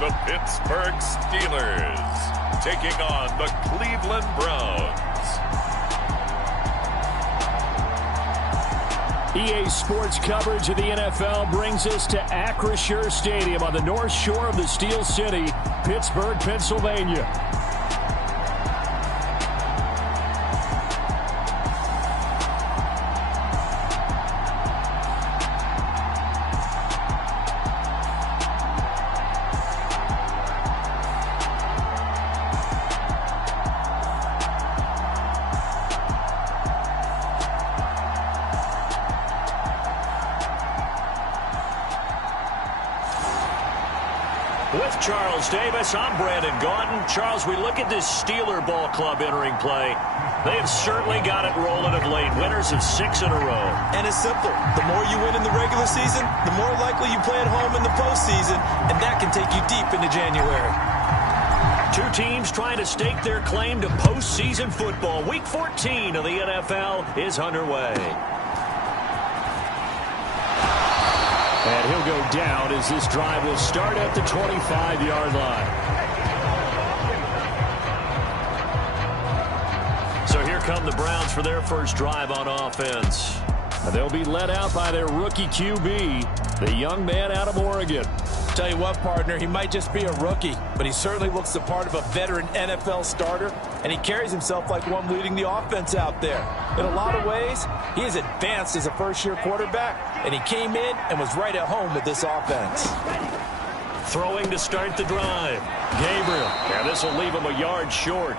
the Pittsburgh Steelers, taking on the Cleveland Browns. EA Sports coverage of the NFL brings us to Acrisure Stadium on the north shore of the Steel City, Pittsburgh, Pennsylvania. With Charles Davis, I'm Brandon Gaudin. Charles, we look at this Steeler ball club entering play. They have certainly got it rolling of late. Winners of 6 in a row. And it's simple. The more you win in the regular season, the more likely you play at home in the postseason, and that can take you deep into January. Two teams trying to stake their claim to postseason football. Week 14 of the NFL is underway. And he'll go down as this drive will start at the 25-yard line. So here come the Browns for their first drive on offense. And they'll be led out by their rookie QB, the young man out of Oregon. Tell you what, partner, he might just be a rookie, but he certainly looks the part of a veteran NFL starter, and he carries himself like one leading the offense out there. In a lot of ways, he has advanced as a first-year quarterback, and he came in and was right at home with this offense. Throwing to start the drive. Gabriel. And this will leave him a yard short.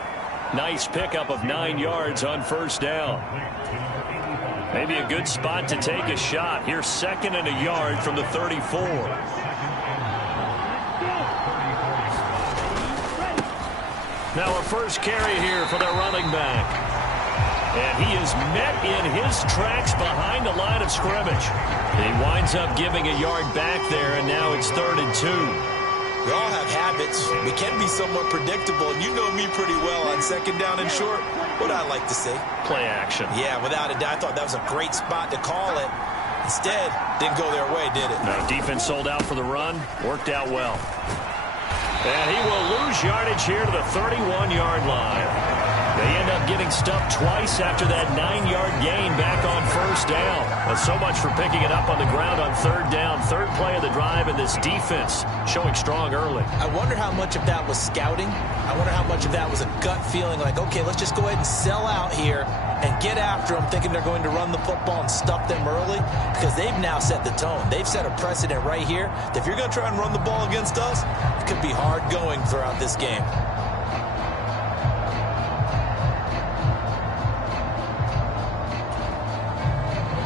Nice pickup of 9 yards on first down. Maybe a good spot to take a shot. Here's 2nd and a yard from the 34. Now a first carry here for their running back. And he is met in his tracks behind the line of scrimmage. He winds up giving a yard back there, and now it's 3rd and 2. We all have habits. We can be somewhat predictable, and you know me pretty well on 2nd down and short. What I like to say? Play action. Yeah, without a doubt. I thought that was a great spot to call it. Instead, didn't go their way, did it? No, defense sold out for the run. Worked out well. And he will lose yardage here to the 31-yard line. They end up getting stuffed twice after that 9-yard gain back on first down. But so much for picking it up on the ground on 3rd down. 3rd play of the drive, and this defense showing strong early. I wonder how much of that was scouting. I wonder how much of that was a gut feeling like, okay, let's just go ahead and sell out here and get after them, thinking they're going to run the football and stuff them early, because they've now set the tone. They've set a precedent right here that if you're going to try and run the ball against us, it could be hard going throughout this game.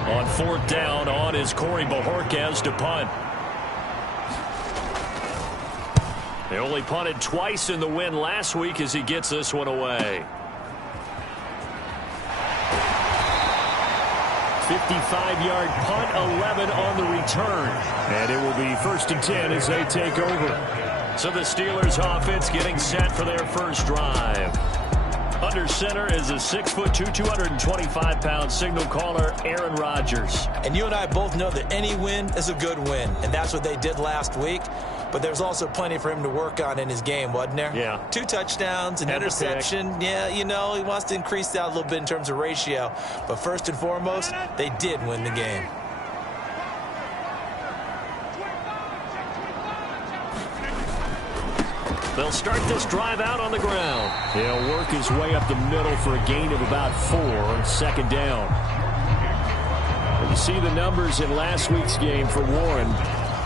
On 4th down, on is Corey Bojorquez to punt. They only punted twice in the win last week as he gets this one away. 55-yard punt, 11 on the return. And it will be 1st and 10 as they take over. So the Steelers offense getting set for their first drive. Under center is a 6'2", 225-pound signal caller, Aaron Rodgers. And you and I both know that any win is a good win, and that's what they did last week. But there's also plenty for him to work on in his game, wasn't there? Yeah. 2 touchdowns, an interception. Yeah, you know, he wants to increase that a little bit in terms of ratio. But first and foremost, they did win the game. They'll start this drive out on the ground. He'll work his way up the middle for a gain of about 4 on 2nd down. And you see the numbers in last week's game for Warren.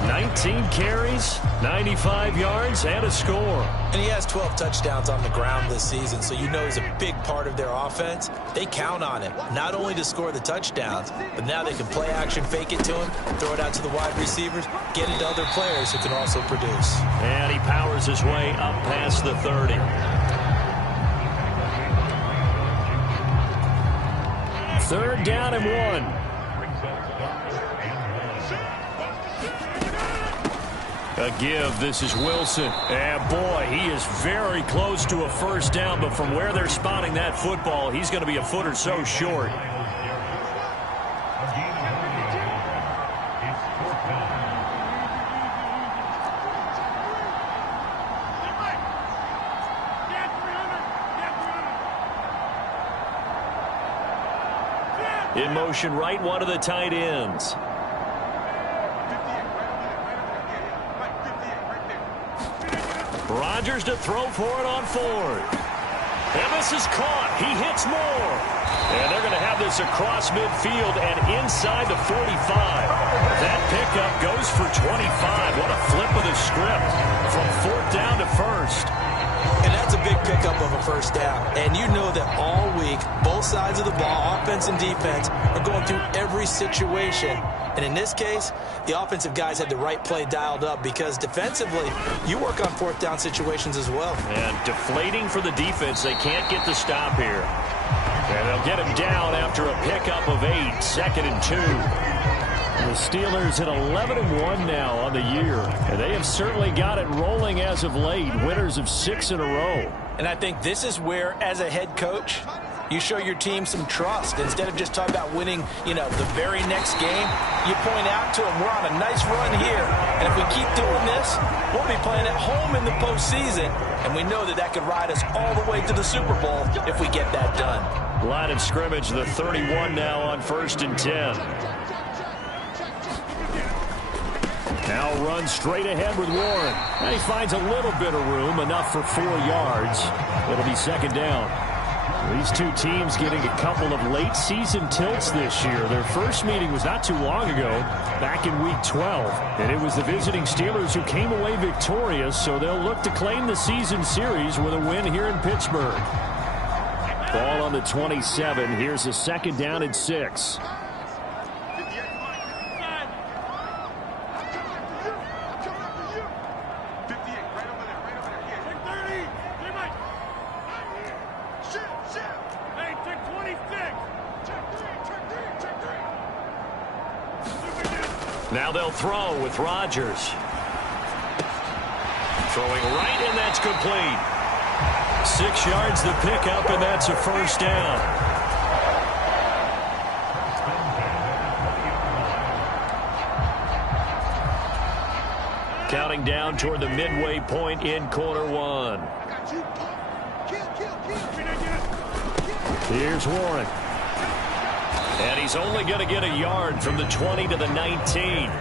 19 carries, 95 yards, and a score. And he has 12 touchdowns on the ground this season, so you know he's a big part of their offense. They count on him, not only to score the touchdowns, but now they can play action, fake it to him, throw it out to the wide receivers, get it to other players who can also produce. And he powers his way up past the 30. Third down and 1. A give. This is Wilson. And boy, he is very close to a first down, but from where they're spotting that football, he's going to be a foot or so short. In motion right, one of the tight ends. Rodgers to throw for it on fourth. And this is caught. He hits more. And they're going to have this across midfield and inside the 45. That pickup goes for 25. What a flip of the script from fourth down to first. And that's a big pickup of a first down. And you know that all week, both sides of the ball, offense and defense, are going through every situation. And in this case, the offensive guys had the right play dialed up because defensively, you work on fourth down situations as well. And deflating for the defense. They can't get the stop here. And they'll get him down after a pickup of 8, 2nd and 2. The Steelers at 11-1 now on the year. And they have certainly got it rolling as of late. Winners of 6 in a row. And I think this is where, as a head coach, you show your team some trust. Instead of just talking about winning, the very next game, you point out to them, we're on a nice run here. And if we keep doing this, we'll be playing at home in the postseason. And we know that could ride us all the way to the Super Bowl if we get that done. Line of scrimmage, the 31 now on 1st and 10. Now runs straight ahead with Warren. And he finds a little bit of room, enough for 4 yards. It'll be 2nd down. These two teams getting a couple of late season tilts this year. Their first meeting was not too long ago, back in week 12. And it was the visiting Steelers who came away victorious, so they'll look to claim the season series with a win here in Pittsburgh. Ball on the 27. Here's a 2nd down and 6. Now they'll throw with Rodgers. Throwing right, and that's complete. 6 yards the pickup, and that's a first down. Counting down toward the midway point in quarter 1. Here's Warren. And he's only going to get a yard from the 20 to the 19.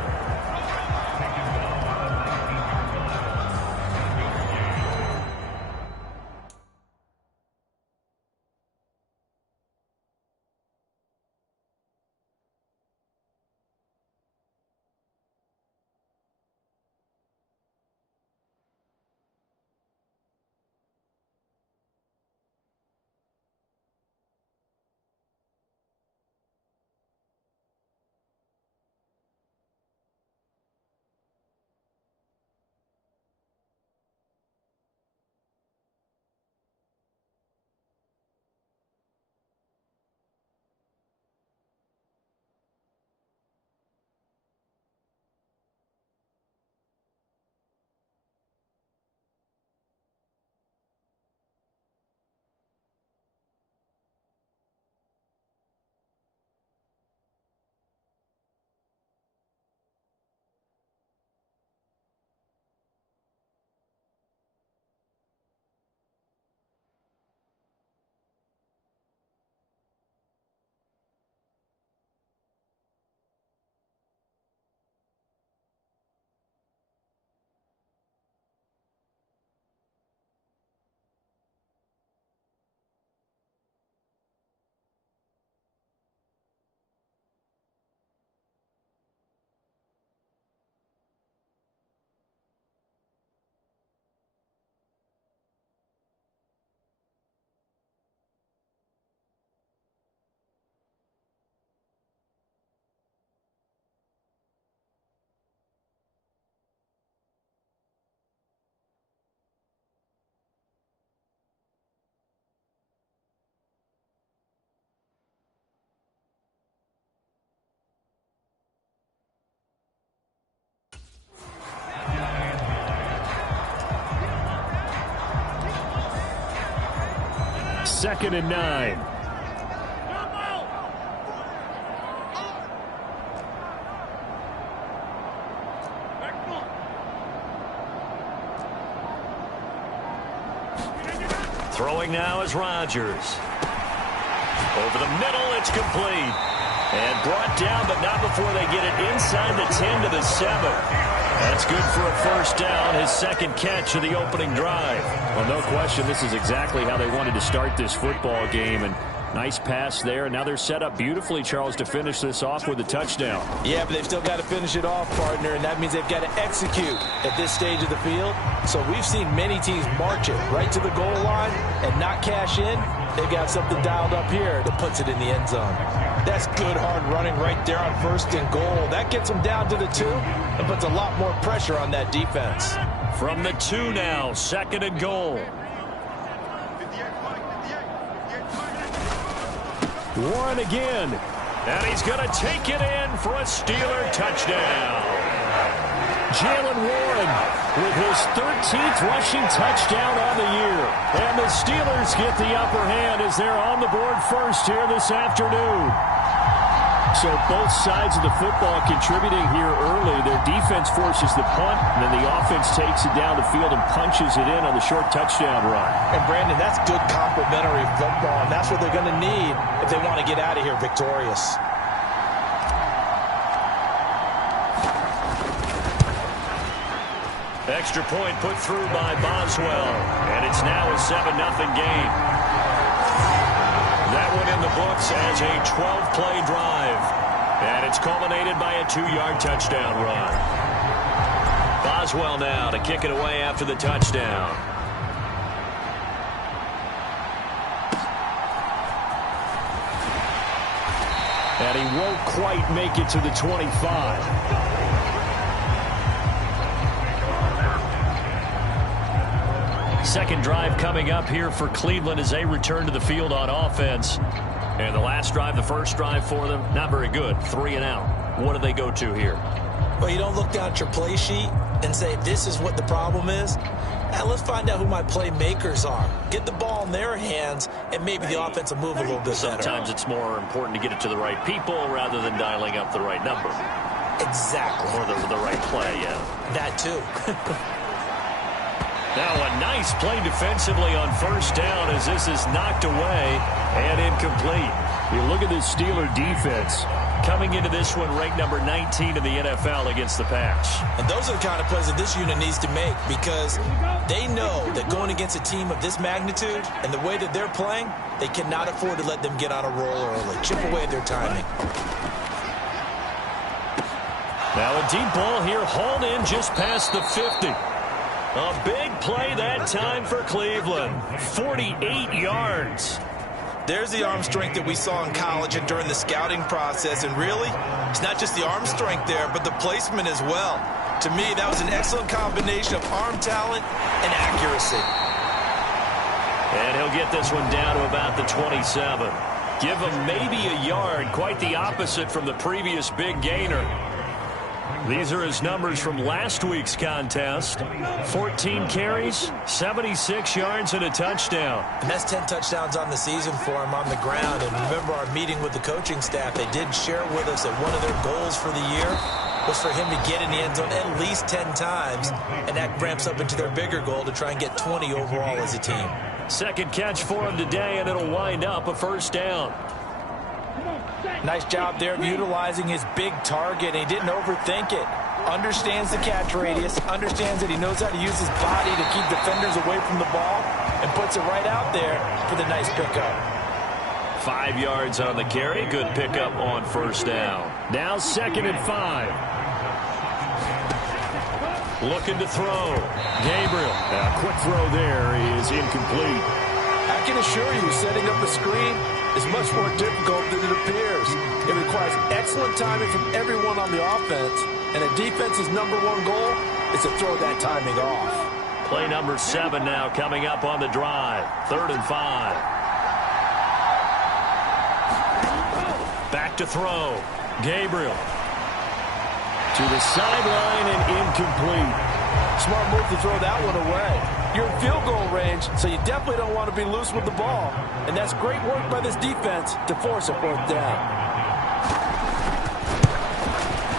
Second and 9. Throwing now is Rodgers. Over the middle, it's complete. And brought down, but not before they get it inside the 10 to the 7. That's good for a first down, his second catch of the opening drive. Well, no question, this is exactly how they wanted to start this football game. And nice pass there. And now they're set up beautifully, Charles, to finish this off with a touchdown. Yeah, but they've still got to finish it off, partner, and that means they've got to execute at this stage of the field. So we've seen many teams march it right to the goal line and not cash in. They've got something dialed up here that puts it in the end zone. That's good, hard running right there on first and goal. That gets them down to the 2 and puts a lot more pressure on that defense. From the 2 now, second and goal. Warren again. And he's going to take it in for a Steeler touchdown. Jalen Warren with his 13th rushing touchdown on the year. And the Steelers get the upper hand as they're on the board first here this afternoon. So both sides of the football contributing here early. Their defense forces the punt, and then the offense takes it down the field and punches it in on the short touchdown run. And, Brandon, that's good complementary football, and that's what they're going to need if they want to get out of here victorious. Extra point put through by Boswell, and it's now a 7-0 game. That one in the books as a 12-play drive. And it's culminated by a 2-yard touchdown run. Boswell now to kick it away after the touchdown. And he won't quite make it to the 25. Second drive coming up here for Cleveland as they return to the field on offense. And the last drive, the first drive for them, not very good. 3 and out. What do they go to here? Well, you don't look down at your play sheet and say, this is what the problem is. Now, let's find out who my playmakers are. Get the ball in their hands, and maybe the offense will move a little bit better. Sometimes it's more important to get it to the right people rather than dialing up the right number. Exactly. Or the right play, yeah. That, too. Now a nice play defensively on first down as this is knocked away and incomplete. You look at this Steeler defense. Coming into this one ranked number 19 in the NFL against the pass. And those are the kind of plays that this unit needs to make because they know that going against a team of this magnitude and the way that they're playing, they cannot afford to let them get on a roll early. Chip away at their timing. Now a deep ball here hauled in just past the 50. A big play that time for Cleveland. 48 yards. There's the arm strength that we saw in college and during the scouting process. And really, it's not just the arm strength there, but the placement as well. To me, that was an excellent combination of arm talent and accuracy. And he'll get this one down to about the 27. Give him maybe a yard. Quite the opposite from the previous big gainer. These are his numbers from last week's contest. 14 carries, 76 yards, and a touchdown. And that's 10 touchdowns on the season for him on the ground. And remember our meeting with the coaching staff, they did share with us that one of their goals for the year was for him to get in the end zone at least 10 times. And that ramps up into their bigger goal to try and get 20 overall as a team. Second catch for him today, and it'll wind up a first down. Nice job there of utilizing his big target. He didn't overthink it. Understands the catch radius. Understands that he knows how to use his body to keep defenders away from the ball. And puts it right out there for the nice pickup. 5 yards on the carry. Good pickup on first down. Now 2nd and 5. Looking to throw. Gabriel. A quick throw there is incomplete. I can assure you, setting up a screen is much more difficult than it appears. It requires excellent timing from everyone on the offense, and a defense's #1 goal is to throw that timing off. Play number 7 now coming up on the drive. 3rd and 5. Back to throw. Gabriel. To the sideline and incomplete. Smart move to throw that one away. You're in field goal range, so you definitely don't want to be loose with the ball. And that's great work by this defense to force a 4th down.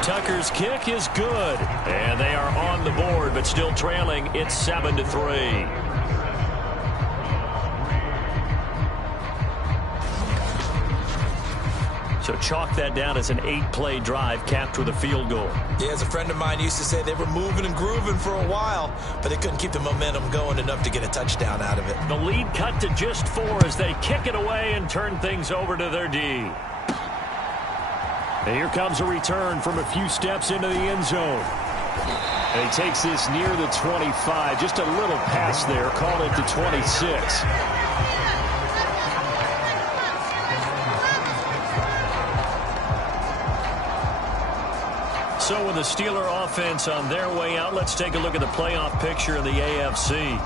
Tucker's kick is good. And they are on the board, but still trailing. It's 7-3. So chalk that down as an 8-play drive capped with a field goal. Yeah, as a friend of mine used to say, they were moving and grooving for a while, but they couldn't keep the momentum going enough to get a touchdown out of it. The lead cut to just 4 as they kick it away and turn things over to their D. And here comes a return from a few steps into the end zone. And he takes this near the 25. Just a little pass there. Call it the 26. So with the Steeler offense on their way out, let's take a look at the playoff picture in the AFC.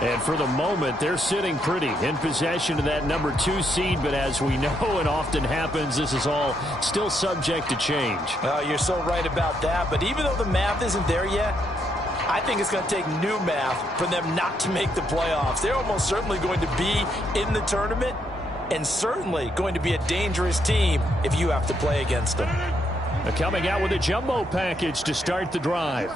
And for the moment, they're sitting pretty in possession of that number 2 seed. But as we know and often happens, this is all still subject to change. Well, you're so right about that. But even though the math isn't there yet, I think it's going to take new math for them not to make the playoffs. They're almost certainly going to be in the tournament and certainly going to be a dangerous team if you have to play against them. Coming out with a jumbo package to start the drive.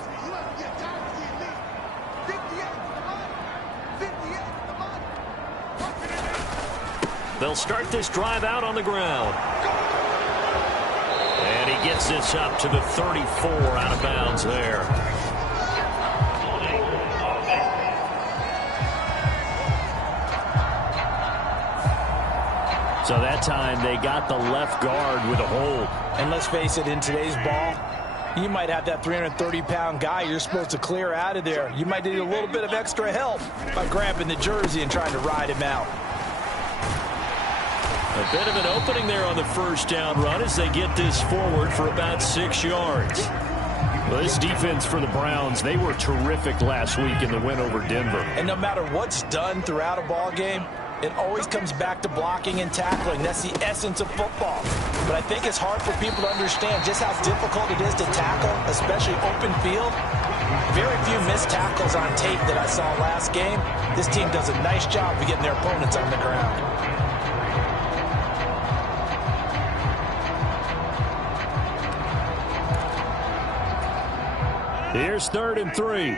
They'll start this drive out on the ground. And he gets this up to the 34 out of bounds there. So that time they got the left guard with a hold. And let's face it, in today's ball, you might have that 330-pound guy you're supposed to clear out of there. You might need a little bit of extra help by grabbing the jersey and trying to ride him out. A bit of an opening there on the first down run as they get this forward for about 6 yards. Well, this defense for the Browns, they were terrific last week in the win over Denver. And no matter what's done throughout a ball game, it always comes back to blocking and tackling. That's the essence of football. But I think it's hard for people to understand just how difficult it is to tackle, especially open field. Very few missed tackles on tape that I saw last game. This team does a nice job of getting their opponents on the ground. Here's 3rd and 3.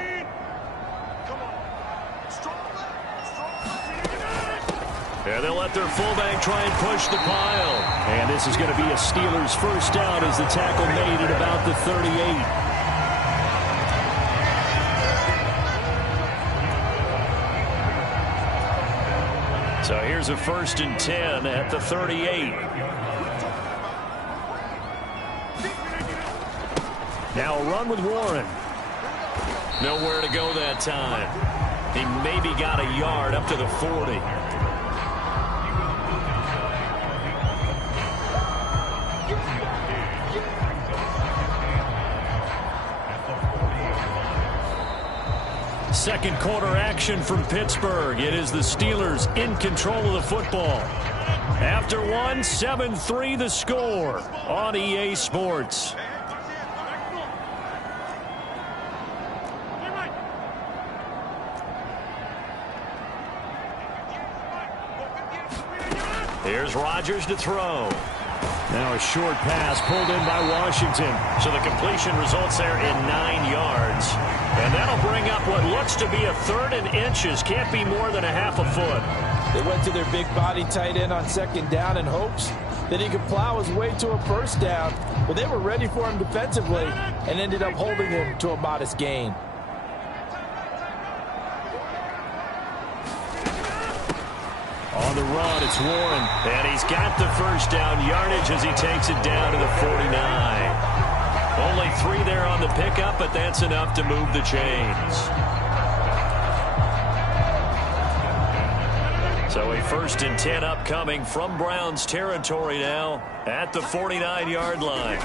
And they'll let their fullback try and push the pile. And this is going to be a Steelers first down as the tackle made at about the 38. So here's a 1st and 10 at the 38. Now a run with Warren. Nowhere to go that time. He maybe got a yard up to the 40. Second quarter action from Pittsburgh. It is the Steelers in control of the football. After one, 7-3 the score on EA Sports. Here's Rodgers to throw. Now a short pass pulled in by Washington. So the completion results there in 9 yards. And that'll bring up what looks to be a 3rd and inches. Can't be more than a half a foot. They went to their big body tight end on 2nd down in hopes that he could plow his way to a first down. But they were ready for him defensively and ended up holding him to a modest gain. On the run, it's Warren. And he's got the first down yardage as he takes it down to the 49. Only 3 there on the pickup, but that's enough to move the chains. So a 1st and 10 upcoming from Browns territory now at the 49-yard line.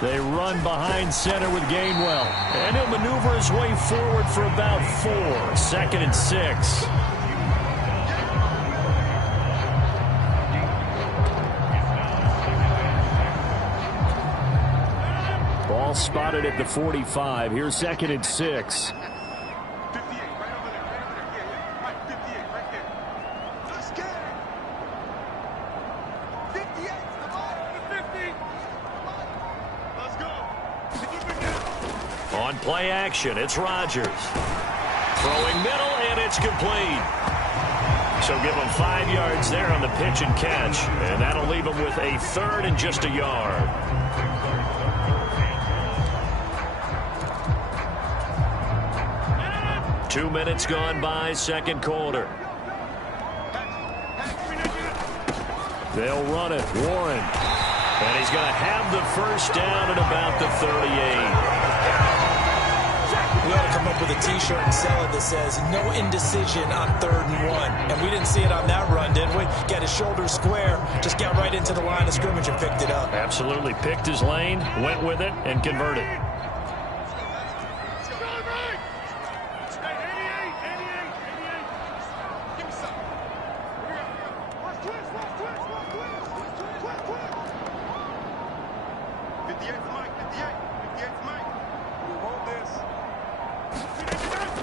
They run behind center with Gainwell. And he'll maneuver his way forward for about 4. 2nd and 6. Ball spotted at the 45. Here's 2nd and 6. On play action, it's Rodgers. Throwing middle, and it's complete. So give them 5 yards there on the pitch and catch, and that'll leave them with a 3rd and just a yard. Two minutes gone by, second quarter. They'll run it. Warren. And he's going to have the first down at about the 38. We ought to come up with a T-shirt and sell it that says, no indecision on 3rd and 1. And we didn't see it on that run, did we? Got his shoulders square, just got right into the line of scrimmage and picked it up. Absolutely. Picked his lane, went with it, and converted.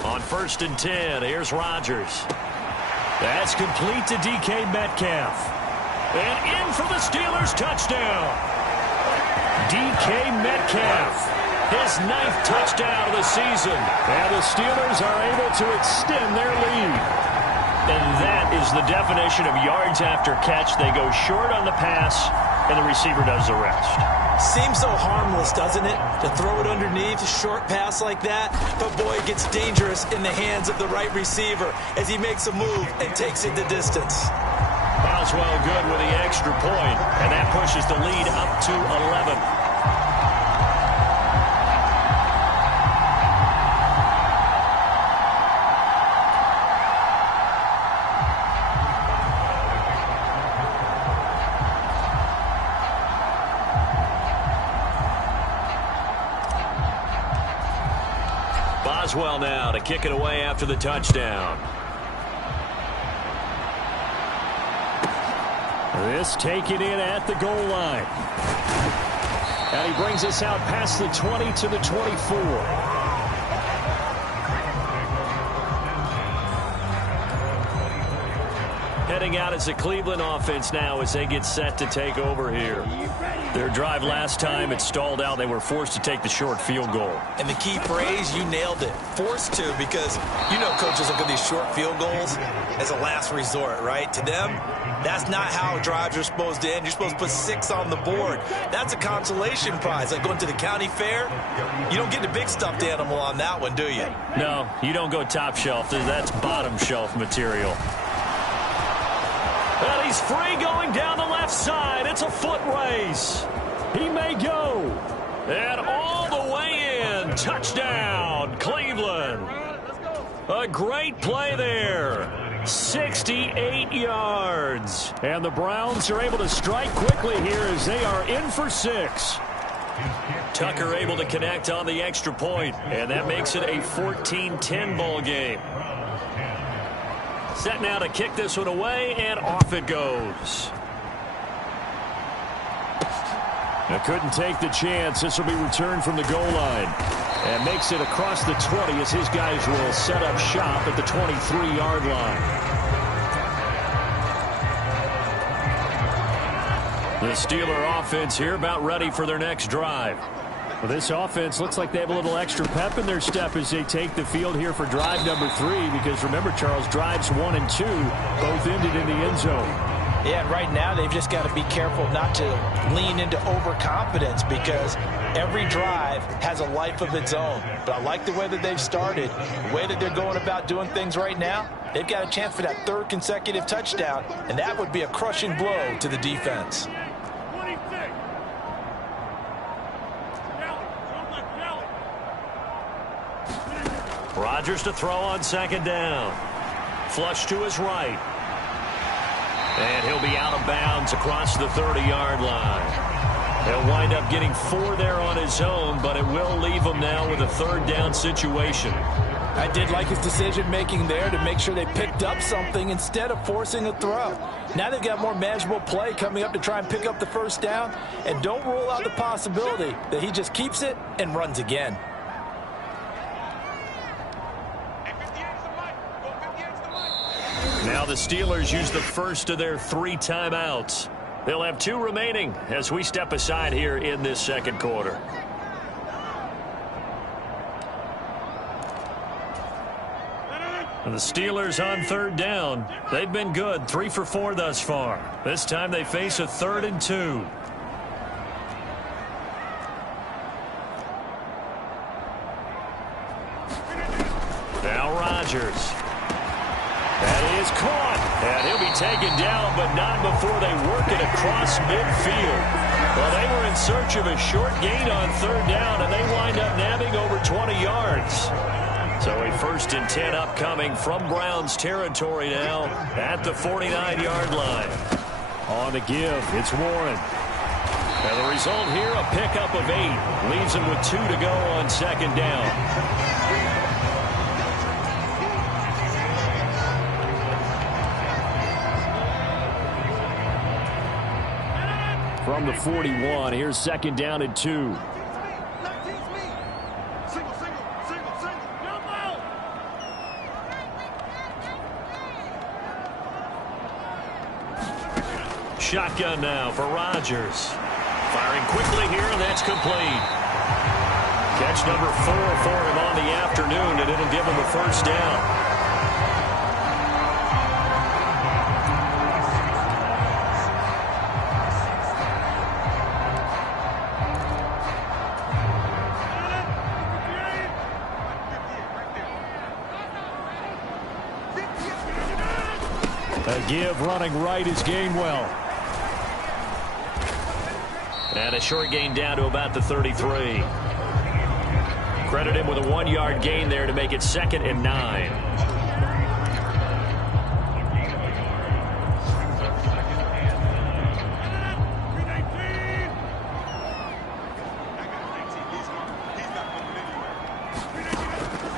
On 1st and 10, here's Rodgers. That's complete to DK Metcalf. And in for the Steelers touchdown. DK Metcalf, his 9th touchdown of the season. And the Steelers are able to extend their lead. And that is the definition of yards after catch. They go short on the pass, and the receiver does the rest. Seems so harmless, doesn't it? To throw it underneath, a short pass like that. But, boy, it gets dangerous in the hands of the right receiver as he makes a move and takes it the distance. Boswell good with the extra point, and that pushes the lead up to 11. Boswell now to kick it away after the touchdown. This taken in at the goal line. And he brings us out past the 20 to the 24. Heading out as the Cleveland offense now as they get set to take over here. Their drive last time, it stalled out. They were forced to take the short field goal. And the key phrase, you nailed it. Forced to, because you know coaches look at these short field goals as a last resort, right? To them, that's not how drives are supposed to end. You're supposed to put 6 on the board. That's a consolation prize. Like going to the county fair, you don't get the big stuffed animal on that one, do you? No, you don't go top shelf. That's bottom shelf material. And he's free going down the left side. It's a foot race. He may go. And all the way in. Touchdown, Cleveland. A great play there. 68 yards. And the Browns are able to strike quickly here as they are in for 6. Tucker able to connect on the extra point, and that makes it a 14-10 ball game. Set now to kick this one away, and off it goes. Now couldn't take the chance. This will be returned from the goal line. And makes it across the 20 as his guys will set up shop at the 23-yard line. The Steeler offense here about ready for their next drive. Well, this offense looks like they have a little extra pep in their step as they take the field here for drive number 3, because remember, Charles, drives 1 and 2 both ended in the end zone. Yeah, and right now they've just got to be careful not to lean into overconfidence, because every drive has a life of its own. But I like the way that they've started, the way that they're going about doing things right now. They've got a chance for that 3rd consecutive touchdown, and that would be a crushing blow to the defense. Rodgers to throw on 2nd down. Flush to his right. And he'll be out of bounds across the 30-yard line. He'll wind up getting 4 there on his own, but it will leave him now with a 3rd down situation. I did like his decision-making there to make sure they picked up something instead of forcing a throw. Now they've got more manageable play coming up to try and pick up the 1st down, and don't rule out the possibility that he just keeps it and runs again. Now the Steelers use the first of their 3 timeouts. They'll have 2 remaining as we step aside here in this second quarter. The Steelers on third down. They've been good, 3 for 4 thus far. This time they face a 3rd and 2. Now Rodgers. That is caught. And he'll be taken down, but not before they work it across midfield. Well, they were in search of a short gain on third down, and they wind up nabbing over 20 yards. So a 1st and 10 upcoming from Browns territory now at the 49-yard line. On the give, it's Warren. And the result here, a pickup of 8. Leaves him with 2 to go on 2nd down. From the 41, here's 2nd down and 2. Shotgun now for Rodgers. Firing quickly here, and that's complete. Catch number 4 for him on the afternoon, and it'll give him a 1st down. A give running right is Gainwell. And a short gain down to about the 33. Credit him with a 1-yard gain there to make it 2nd and 9.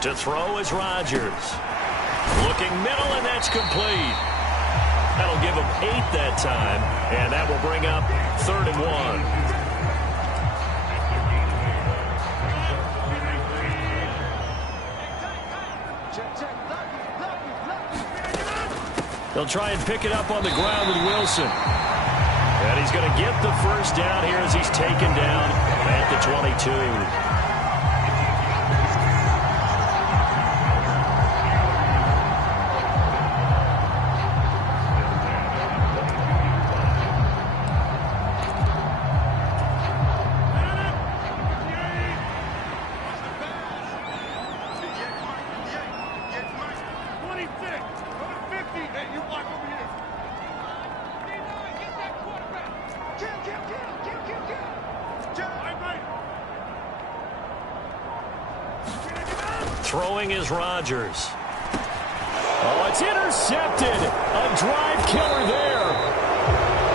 To throw is Rodgers. Looking middle, and that's complete. That'll give him 8 that time, and that will bring up 3rd and 1. They'll try and pick it up on the ground with Wilson. And he's going to get the 1st down here as he's taken down at the 22. Throwing is Rodgers. Oh, it's intercepted. A drive killer there.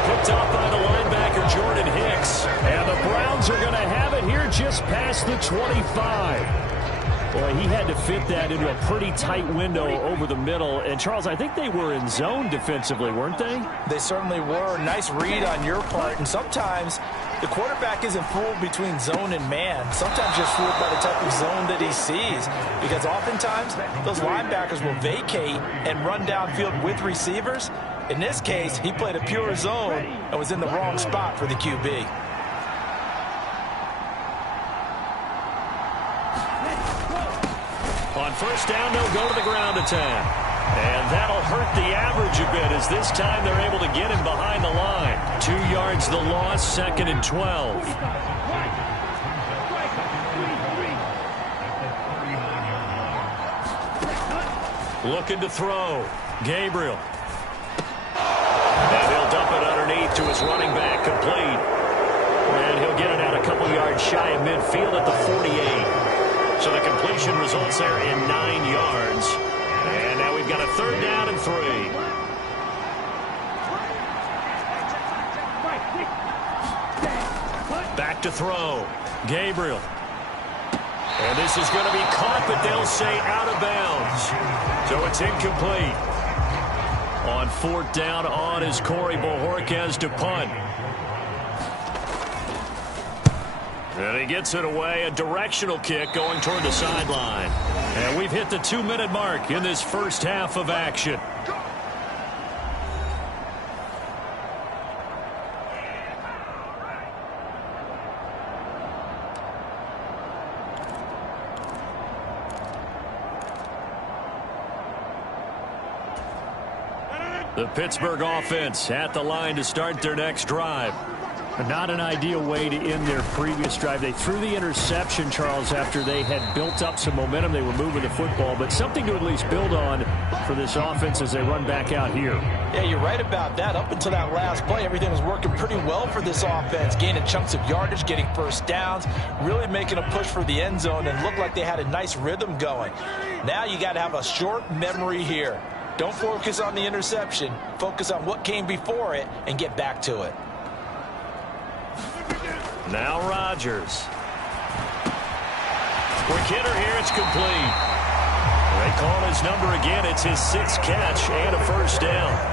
Picked off by the linebacker, Jordan Hicks. And the Browns are going to have it here just past the 25. Boy, he had to fit that into a pretty tight window over the middle. And, Charles, I think they were in zone defensively, weren't they? They certainly were. Nice read on your part. And sometimes the quarterback isn't fooled between zone and man. Sometimes just fooled by the type of zone that he sees. Because oftentimes, those linebackers will vacate and run downfield with receivers. In this case, he played a pure zone and was in the wrong spot for the QB. On 1st down, they'll go to the ground attack. And that'll hurt the average a bit as this time they're able to get him behind the line. 2 yards the loss, 2nd and 12. Looking to throw. Gabriel. And he'll dump it underneath to his running back, complete. And he'll get it out a couple yards shy of midfield at the 48. So the completion results there in 9 yards. And now we've got a 3rd down and 3. Back to throw. Gabriel. And this is going to be caught, but they'll say out of bounds. So it's incomplete. On 4th down on is Corey Bojorquez to punt. And he gets it away, a directional kick going toward the sideline. And we've hit the 2-minute mark in this first half of action. The Pittsburgh offense at the line to start their next drive. Not an ideal way to end their previous drive. They threw the interception, Charles, after they had built up some momentum. They were moving the football, but something to at least build on for this offense as they run back out here. Yeah, you're right about that. Up until that last play, everything was working pretty well for this offense, gaining chunks of yardage, getting first downs, really making a push for the end zone, and looked like they had a nice rhythm going. Now you got to have a short memory here. Don't focus on the interception. Focus on what came before it and get back to it. Now Rodgers. Quick hitter here. It's complete. They call his number again. It's his 6th catch and a first down.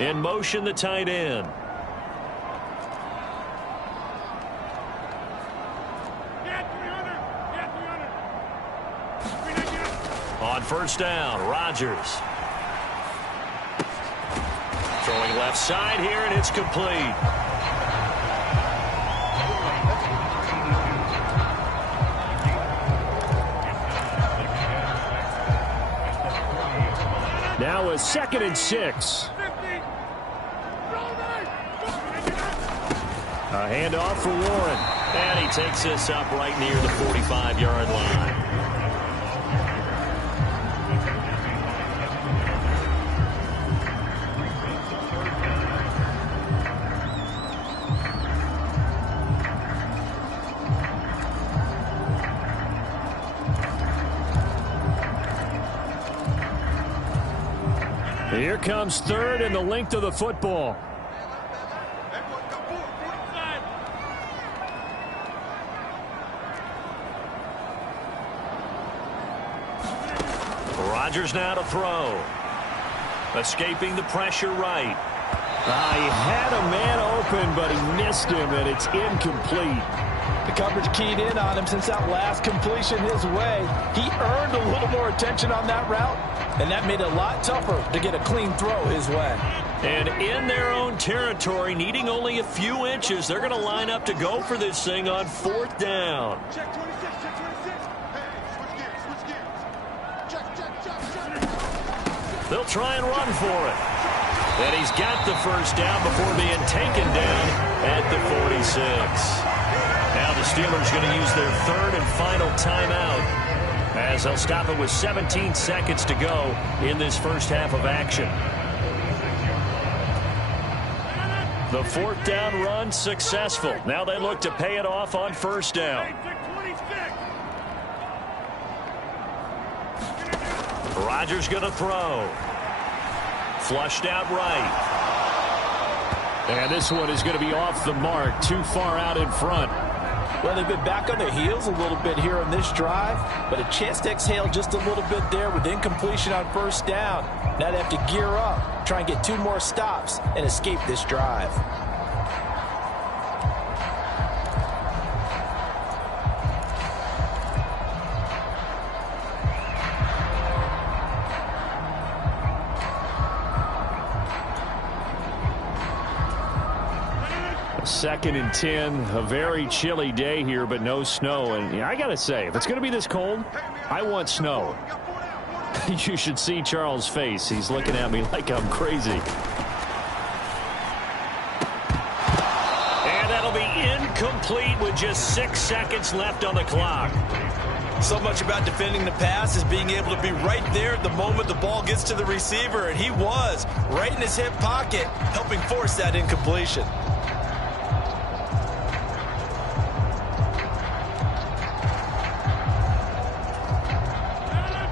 In motion, the tight end. On first down, Rodgers. Throwing left side here, and it's complete. Now a 2nd and 6. A handoff for Warren. And he takes this up right near the 45-yard line. Here comes 3rd and the length of the football. Rodgers now to throw. Escaping the pressure right. He had a man open, but he missed him, and it's incomplete. The coverage keyed in on him since that last completion his way. He earned a little more attention on that route, and that made it a lot tougher to get a clean throw his way. And in their own territory, needing only a few inches, they're going to line up to go for this thing on 4th down. Check 26, check 26. Hey, switch gears. Check. They'll try and run for it. And he's got the first down before being taken down at the 46. Now the Steelers going to use their 3rd and final timeout as they'll stop it with 17 seconds to go in this first half of action. The 4th down run successful. Now they look to pay it off on first down. Rodgers going to throw. Flushed out right. And this one is going to be off the mark, too far out in front. Well, they've been back on their heels a little bit here on this drive, but a chance to exhale just a little bit there with incompletion on first down. Now they have to gear up, try and get 2 more stops, and escape this drive. Second and 10, a very chilly day here, but no snow. And I got to say, if it's going to be this cold, I want snow. You should see Charles' face. He's looking at me like I'm crazy. And that'll be incomplete with just 6 seconds left on the clock. So much about defending the pass is being able to be right there at the moment the ball gets to the receiver, and he was right in his hip pocket, helping force that incompletion.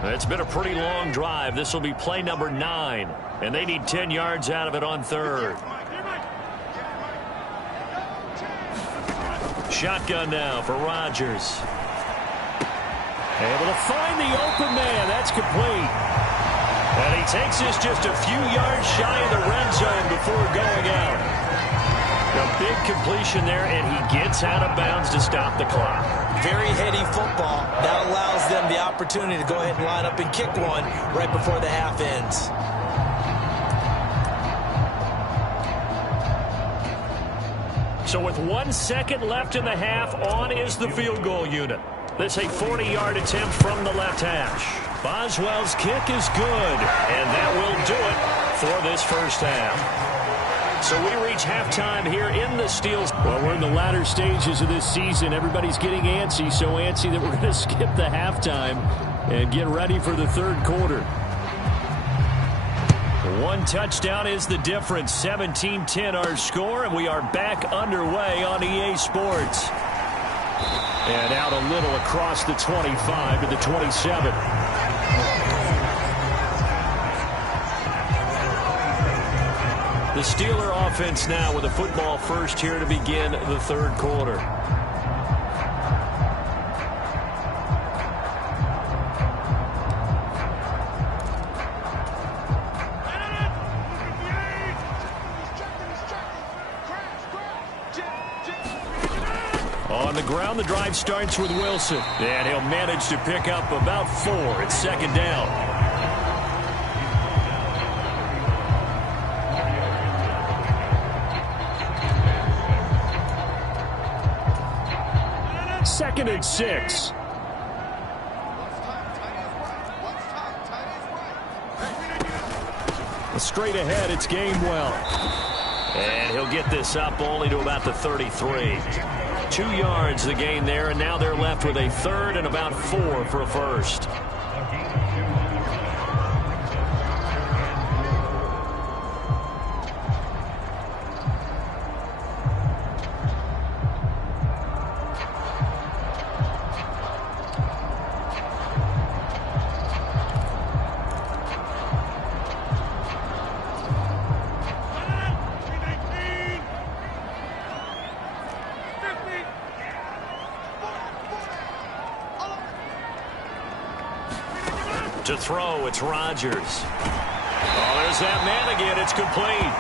It's been a pretty long drive. This will be play number 9, and they need 10 yards out of it on 3rd. Shotgun now for Rodgers. Able to find the open man. That's complete. And he takes this just a few yards shy of the red zone before going out. A big completion there, and he gets out of bounds to stop the clock. Very heady football. That allows them the opportunity to go ahead and line up and kick one right before the half ends. So with 1 second left in the half, on is the field goal unit. This a 40-yard attempt from the left hash. Boswell's kick is good, and that will do it for this first half. So we reach halftime here in the Steel's. Well, we're in the latter stages of this season. Everybody's getting antsy, so antsy that we're going to skip the halftime and get ready for the third quarter. One touchdown is the difference. 17-10 our score, and we are back underway on EA Sports. And out a little across the 25 to the 27. The Steeler offense now with a football first here to begin the third quarter. On the ground, the drive starts with Wilson. And he'll manage to pick up about 4. It's second down. Second and 6. Straight ahead, it's Gainwell. And he'll get this up only to about the 33. 2 yards the gain there, and now they're left with a third and about 4 for a first. To throw, it's Rodgers. Oh, there's that man again. It's complete.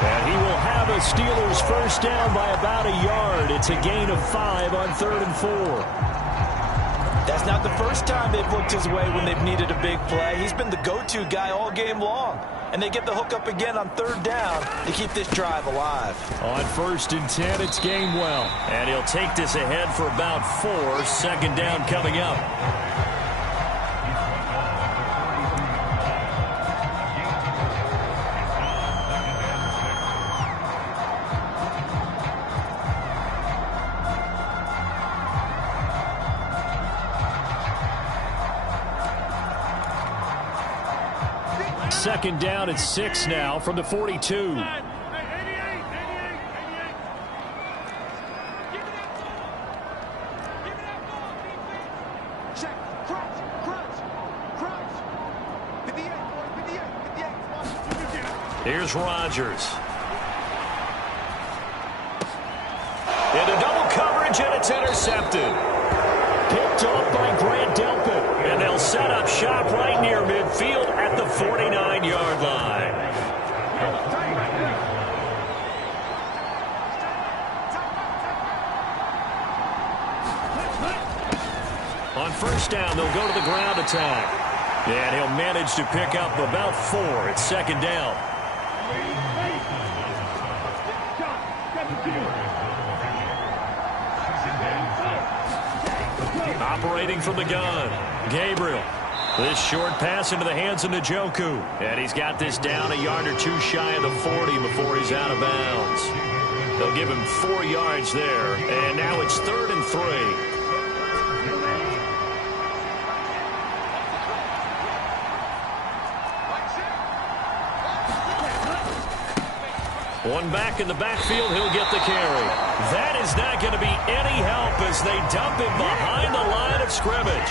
And he will have a Steelers first down by about a yard. It's a gain of 5 on 3rd and 4. That's not the first time they've looked his way when they've needed a big play. He's been the go-to guy all game long. And they get the hook up again on 3rd down to keep this drive alive. On 1st and 10, it's Gainwell. And he'll take this ahead for about 4. Second down coming up. Second down at 6 now from the 42. Here's Rodgers. Into double coverage, and it's intercepted. Picked off by Grant Delpit. And they'll set up shop right near midfield at the 49-yard line. On first down, they'll go to the ground attack. And he'll manage to pick up about 4. It's second down. Operating from the gun, Gabriel. This short pass into the hands of Njoku. And he's got this down a yard or 2 shy of the 40 before he's out of bounds. They'll give him 4 yards there. And now it's 3rd and 3. One back in the backfield, he'll get the carry. That is not going to be any help as they dump him behind the line of scrimmage.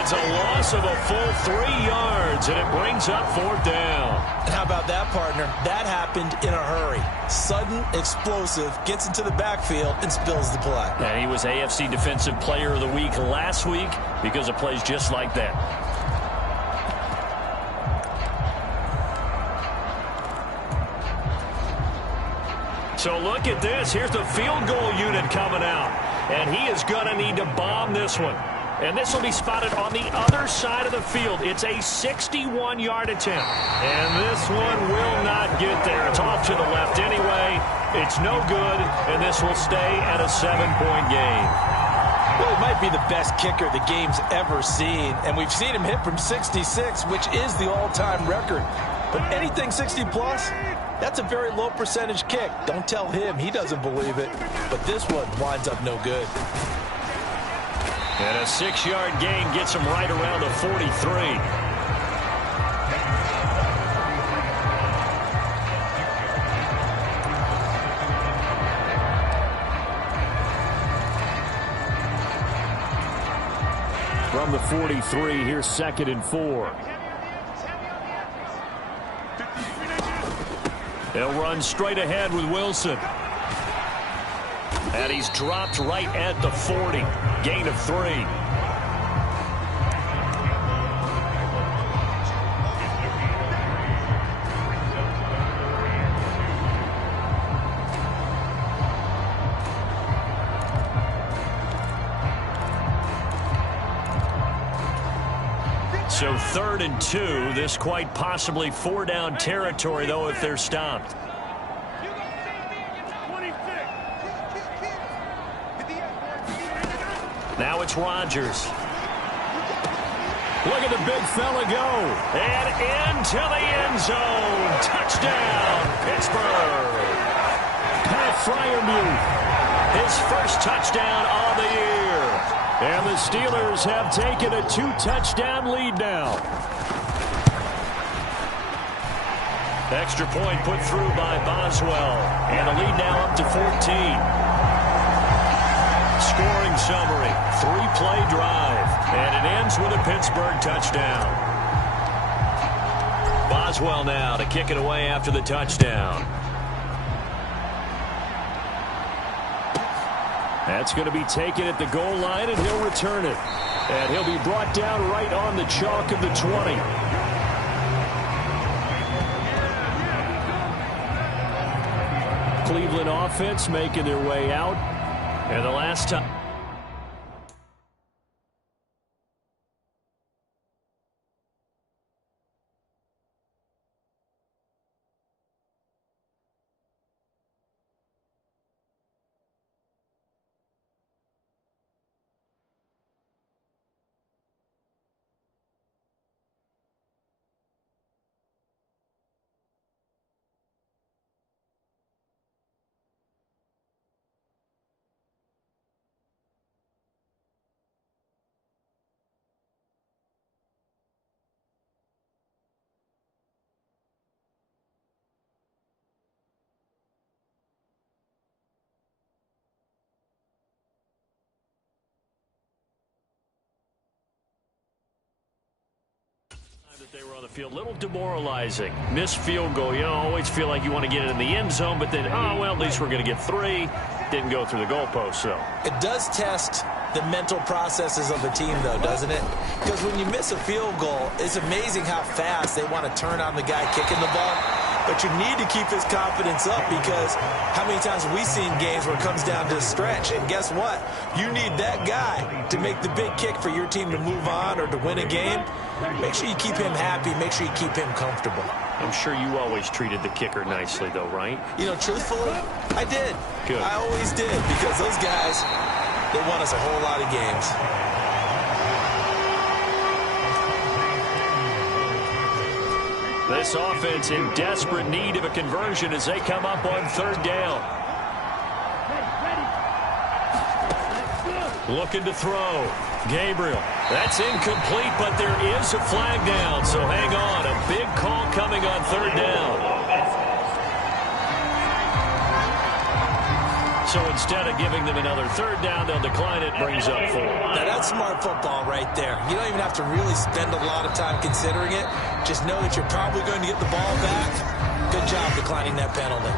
It's a loss of a full 3 yards, and it brings up 4th down. And how about that, partner? That happened in a hurry. Sudden, explosive, gets into the backfield, and spills the play. And he was AFC Defensive Player of the Week last week because of plays just like that. So look at this. Here's the field goal unit coming out. And he is going to need to bomb this one. And this will be spotted on the other side of the field. It's a 61-yard attempt. And this one will not get there. It's off to the left anyway. It's no good, and this will stay at a 7-point game. Well, he might be the best kicker the game's ever seen, and we've seen him hit from 66, which is the all-time record. But anything 60-plus, that's a very low percentage kick. Don't tell him he doesn't believe it, but this one winds up no good. And a 6-yard gain gets him right around the 43. From the 43, here's 2nd and 4. They'll run straight ahead with Wilson. And he's dropped right at the 40. Gain of 3. So 3rd and 2. This quite possibly 4-down territory, though, if they're stopped. Now it's Rodgers. Look at the big fella go. And into the end zone. Touchdown, Pittsburgh. Pat Fryermuth. His first touchdown of the year. And the Steelers have taken a 2-touchdown lead now. Extra point put through by Boswell. And the lead now up to 14. Scoring summary, 3-play drive, and it ends with a Pittsburgh touchdown. Boswell now to kick it away after the touchdown. That's going to be taken at the goal line, and he'll return it. And he'll be brought down right on the chalk of the 20. Cleveland offense making their way out. And the last time. That they were on the field, a little demoralizing. Missed field goal, you know, always feel like you want to get it in the end zone, but then, oh, well, at least we're going to get 3. Didn't go through the goalpost, so. It does test the mental processes of the team, though, doesn't it? Because when you miss a field goal, it's amazing how fast they want to turn on the guy kicking the ball. But you need to keep his confidence up, because how many times have we seen games where it comes down to a stretch? And guess what? You need that guy to make the big kick for your team to move on or to win a game. Make sure you keep him happy. Make sure you keep him comfortable. I'm sure you always treated the kicker nicely, though, right? You know, truthfully, I did. Good. I always did, because those guys, they won us a whole lot of games. This offense in desperate need of a conversion as they come up on 3rd down. Looking to throw. Gabriel. That's incomplete, but there is a flag down, so hang on. A big call coming on 3rd down. So instead of giving them another 3rd down, they'll decline it. Brings up 4. Now, that's smart football right there. You don't even have to really spend a lot of time considering it. Just know that you're probably going to get the ball back. Good job declining that penalty.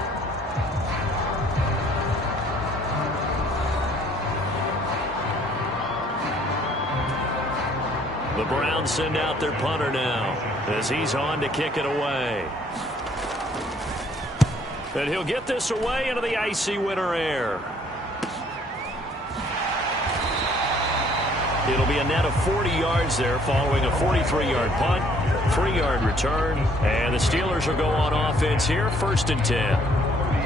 The Browns send out their punter now as he's on to kick it away. And he'll get this away into the icy winter air. It'll be a net of 40 yards there following a 43-yard punt, 3-yard return, and the Steelers will go on offense here, 1st and 10.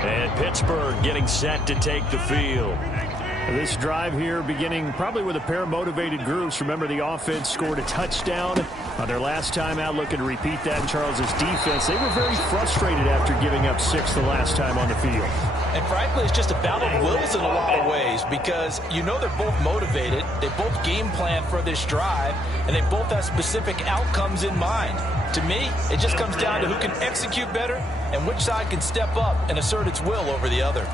And Pittsburgh getting set to take the field. This drive here beginning probably with a pair of motivated groups. Remember, the offense scored a touchdown on their last time out, looking to repeat that in Charles's defense. They were very frustrated after giving up 6 the last time on the field. And frankly, it's just a battle of wills in a lot of ways because you know they're both motivated. They both game plan for this drive, and they both have specific outcomes in mind. To me, it just comes down to who can execute better and which side can step up and assert its will over the other.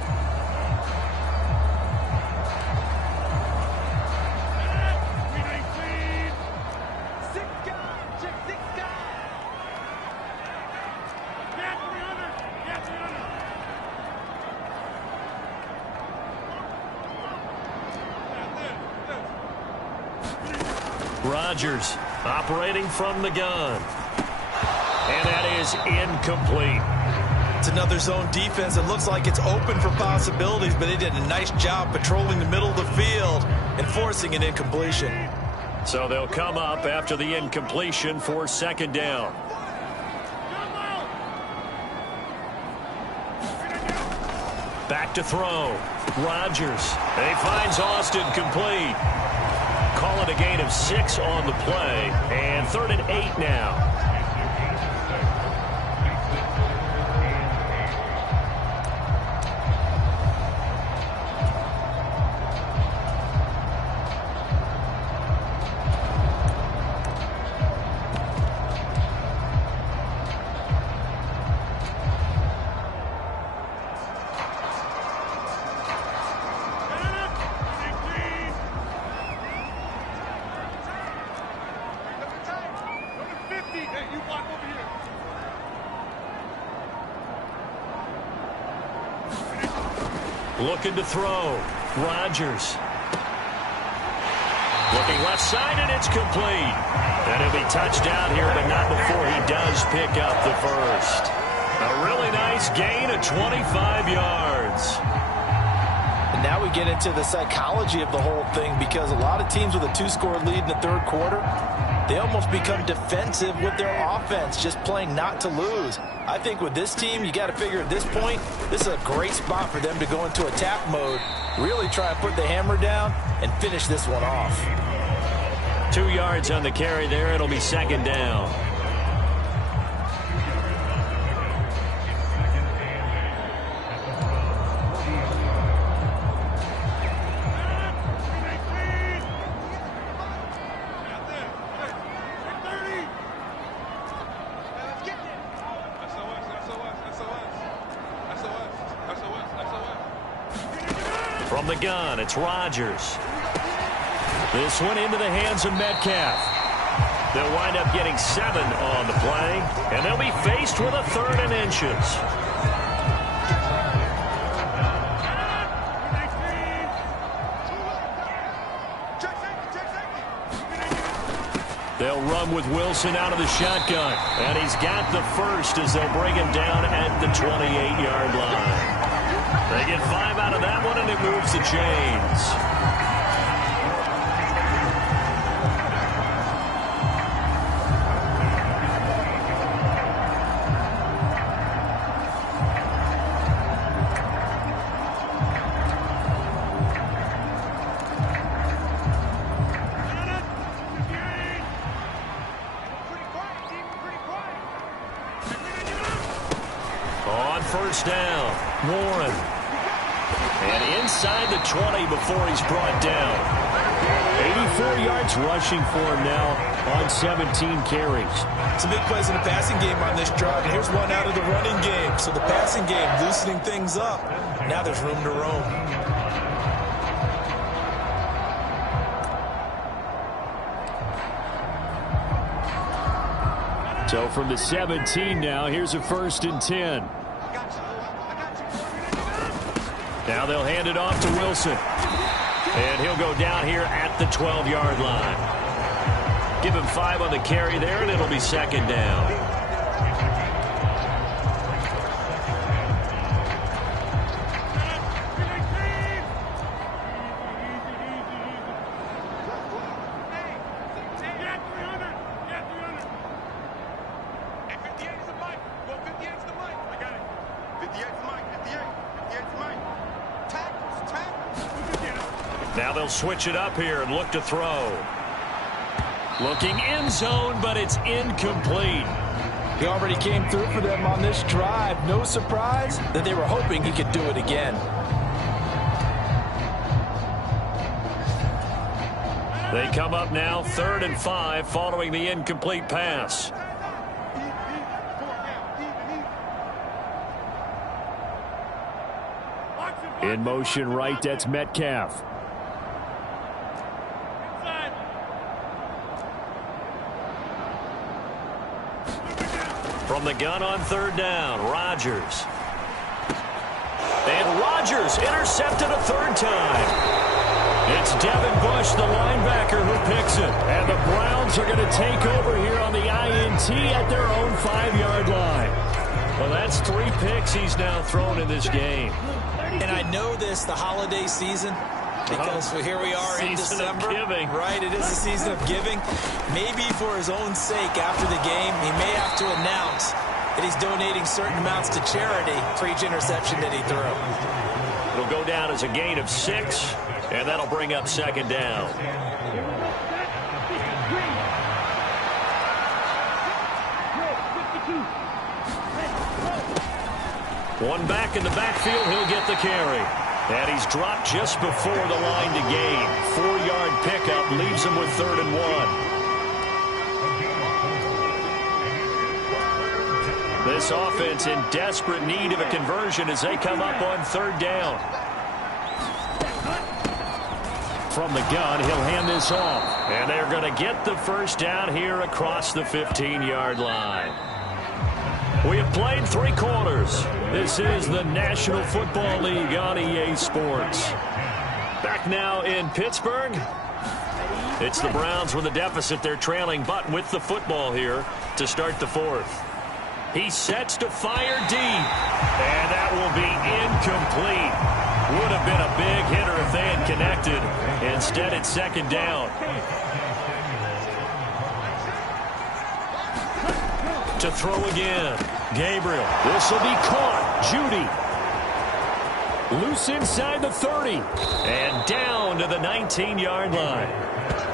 Rodgers operating from the gun. And that is incomplete. It's another zone defense that looks like it's open for possibilities, but they did a nice job patrolling the middle of the field and forcing an incompletion. So they'll come up after the incompletion for 2nd down. Back to throw. Rodgers. And he finds Austin complete. Call it a gain of 6 on the play. And 3rd and 8 now. Looking to throw. Rodgers. Looking left side, and it's complete. And he'll be touched down here, but not before he does pick up the first. A really nice gain of 25 yards. And now we get into the psychology of the whole thing because a lot of teams with a 2-score lead in the 3rd quarter, they almost become defensive with their offense, just playing not to lose. I think with this team, you got to figure at this point, this is a great spot for them to go into attack mode, really try and put the hammer down and finish this one off. 2 yards on the carry there. It'll be 2nd down. From the gun, it's Rodgers. This one into the hands of Metcalf. They'll wind up getting 7 on the play, and they'll be faced with a 3rd and inches. They'll run with Wilson out of the shotgun, and he's got the first as they'll bring him down at the 28-yard line. They get 5 out of that one, and it moves the chains. On 1st down, Warren. And inside the 20 before he's brought down. 84 yards rushing for him now on 17 carries. Some big plays in the passing game on this drive. And here's one out of the running game. So the passing game loosening things up. Now there's room to roam. So from the 17 now, here's a 1st and 10. Now they'll hand it off to Wilson. And he'll go down here at the 12-yard line. Give him 5 on the carry there, and it'll be 2nd down. Now they'll switch it up here and look to throw. Looking end zone, but it's incomplete. He already came through for them on this drive. No surprise that they were hoping he could do it again. They come up now 3rd and 5 following the incomplete pass. In motion right, that's Metcalf. From the gun on 3rd down, Rodgers. And Rodgers intercepted a 3rd time. It's Devin Bush, the linebacker, who picks it. And the Browns are going to take over here on the INT at their own 5-yard line. Well, that's 3 picks he's now thrown in this game. And I know this, the holiday season, because here we are in December. Giving. Right, it is a season of giving. Maybe for his own sake after the game, he may have to announce that he's donating certain amounts to charity for each interception that he threw. It'll go down as a gain of 6, and that'll bring up 2nd down. One back in the backfield, he'll get the carry. And he's dropped just before the line to gain. 4-yard pickup leaves him with 3rd and 1. This offense in desperate need of a conversion as they come up on 3rd down. From the gun, he'll hand this off. And they're going to get the 1st down here across the 15-yard line. We have played 3 quarters. This is the National Football League on EA Sports. Back now in Pittsburgh. It's the Browns with a deficit. They're trailing, but with the football here to start the 4th. He sets to fire deep. And that will be incomplete. Would have been a big hitter if they had connected. Instead, it's 2nd down. To throw again. Gabriel. This will be caught. Judy. Loose inside the 30. And down to the 19-yard line.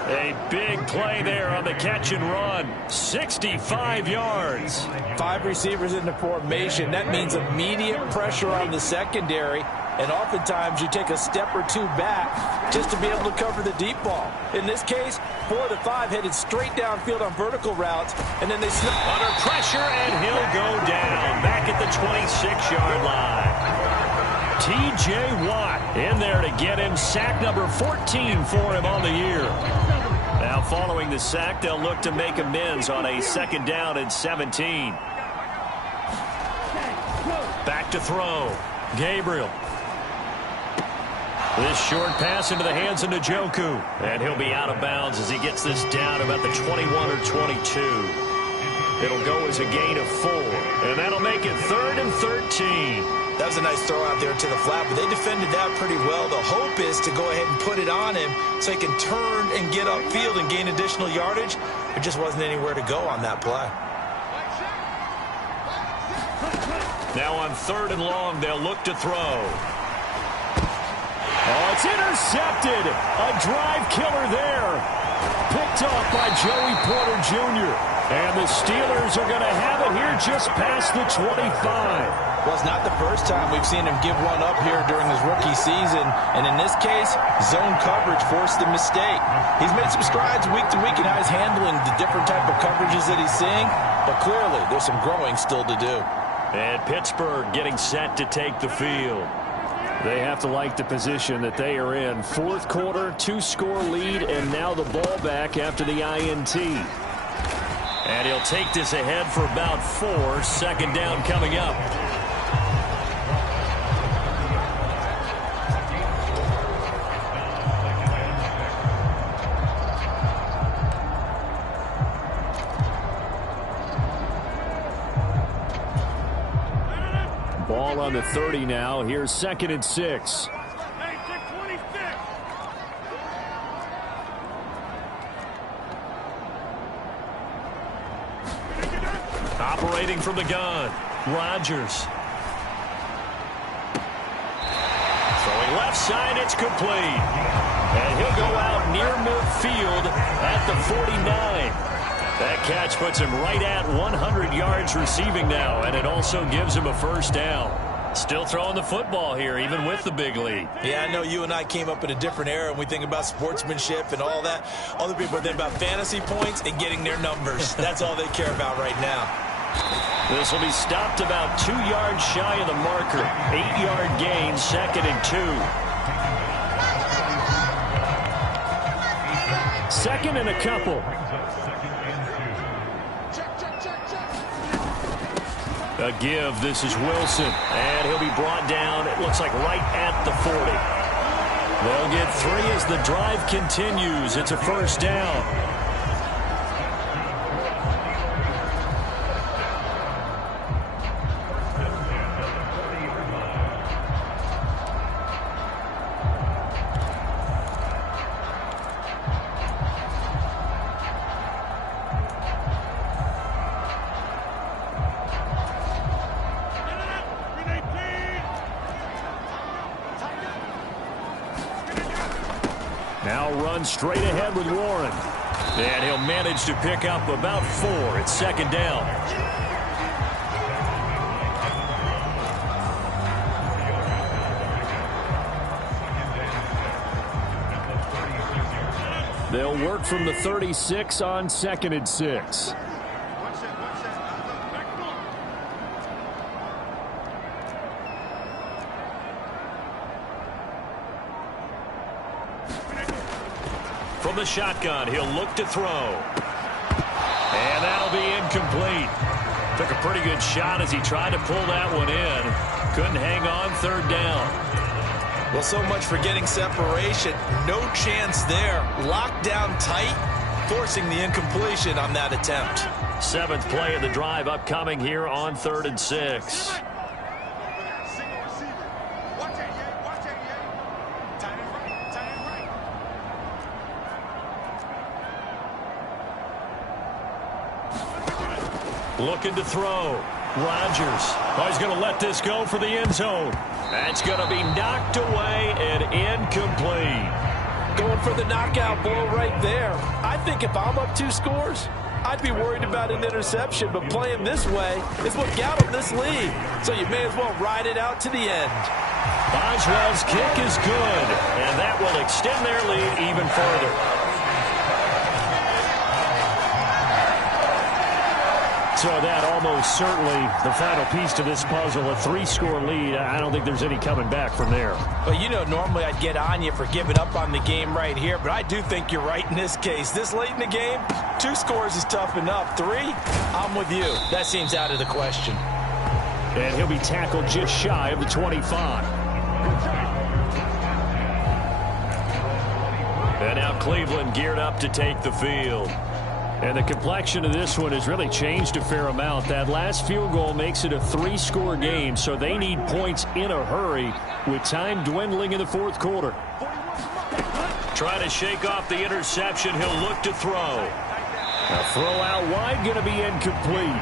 A big play there on the catch and run. 65 yards. 5 receivers in the formation. That means immediate pressure on the secondary. And oftentimes you take a step or 2 back just to be able to cover the deep ball. In this case, 4 of the 5 headed straight downfield on vertical routes, and then they slip under pressure, and he'll go down back at the 26-yard line. T.J. Watt in there to get him sack number 14 for him on the year. Now following the sack, they'll look to make amends on a 2nd down and 17. Back to throw. Gabriel. This short pass into the hands of Njoku. And he'll be out of bounds as he gets this down about the 21 or 22. It'll go as a gain of 4. And that'll make it 3rd and 13. That was a nice throw out there to the flat, but they defended that pretty well. The hope is to go ahead and put it on him so he can turn and get upfield and gain additional yardage. There just wasn't anywhere to go on that play. Now on 3rd and long, they'll look to throw. Oh, it's intercepted. A drive killer there. Picked off by Joey Porter Jr. And the Steelers are going to have it here just past the 25. Well, it's not the first time we've seen him give one up here during his rookie season. And in this case, zone coverage forced the mistake. He's made some strides week to week in how he's handling the different type of coverages that he's seeing. But clearly, there's some growing still to do. And Pittsburgh getting set to take the field. They have to like the position that they are in. 4th quarter, 2-score lead, and now the ball back after the INT. And he'll take this ahead for about 4. 2nd down coming up. Ball on the 30 now. Here's 2nd and 6. Operating from the gun, Rodgers. left side. It's complete. And he'll go out near midfield at the 49. That catch puts him right at 100 yards receiving now, and it also gives him a first down. Still throwing the football here, even with the big lead. Yeah, I know you and I came up in a different era, and we think about sportsmanship and all that. Other people think about fantasy points and getting their numbers. That's all they care about right now. This will be stopped about 2 yards shy of the marker. 8-yard gain, 2nd and 2. 2nd and a couple. A give. This is Wilson. And he'll be brought down, it looks like right at the 40. They'll get 3 as the drive continues. It's a first down. Now run straight ahead with Warren. And he'll manage to pick up about 4. It's 2nd down. They'll work from the 36 on 2nd and 6. From the shotgun, he'll look to throw. And that'll be incomplete. Took a pretty good shot as he tried to pull that one in. Couldn't hang on, 3rd down. Well, so much for getting separation. No chance there. Locked down tight, forcing the incompletion on that attempt. 7th play of the drive upcoming here on 3rd and 6. Looking to throw. Rodgers. Oh, he's going to let this go for the end zone. That's going to be knocked away and incomplete. Going for the knockout blow right there. I think if I'm up 2 scores, I'd be worried about an interception, but playing this way is what got him this lead. So you may as well ride it out to the end. Boswell's kick is good, and that will extend their lead even further. So that almost certainly the final piece to this puzzle, a 3-score lead. I don't think there's any coming back from there. Well, you know, normally I'd get on you for giving up on the game right here, but I do think you're right in this case. This late in the game, 2 scores is tough enough. 3, I'm with you. That seems out of the question. And he'll be tackled just shy of the 25. And now Cleveland geared up to take the field. And the complexion of this one has really changed a fair amount. That last field goal makes it a 3-score game, so they need points in a hurry with time dwindling in the 4th quarter. Trying to shake off the interception. He'll look to throw. A throw out wide, going to be incomplete.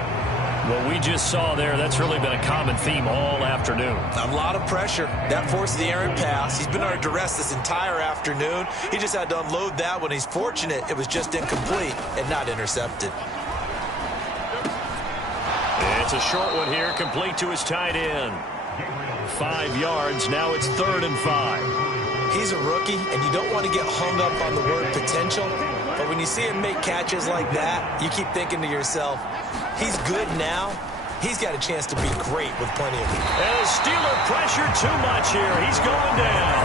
What we just saw there, that's really been a common theme all afternoon. A lot of pressure. That forced the errant pass. He's been under duress this entire afternoon. He just had to unload that one. He's fortunate it was just incomplete and not intercepted. It's a short one here, complete to his tight end. 5 yards, now it's 3rd and 5. He's a rookie, and you don't want to get hung up on the word potential. But when you see him make catches like that, you keep thinking to yourself, he's good now. He's got a chance to be great with plenty of it. And the Steeler pressure too much here. He's going down.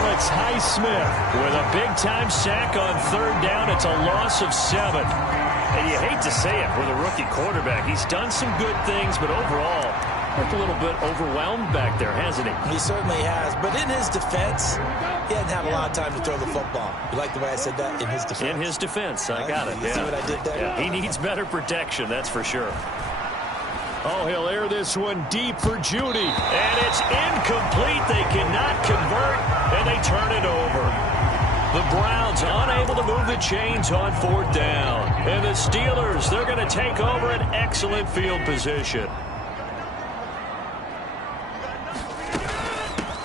Alex Highsmith with a big-time sack on 3rd down. It's a loss of 7. And you hate to say it with a rookie quarterback. He's done some good things, but overall, looked a little bit overwhelmed back there, hasn't he? He certainly has. But in his defense, he hadn't had a lot of time to throw the football. You like the way I said that? In his defense. In his defense. I got it. You see what I did there? Yeah. He needs better protection, that's for sure. Oh, he'll air this one deep for Judy. And it's incomplete. They cannot convert, and they turn it over. The Browns unable to move the chains on 4th down. And the Steelers, they're going to take over an excellent field position.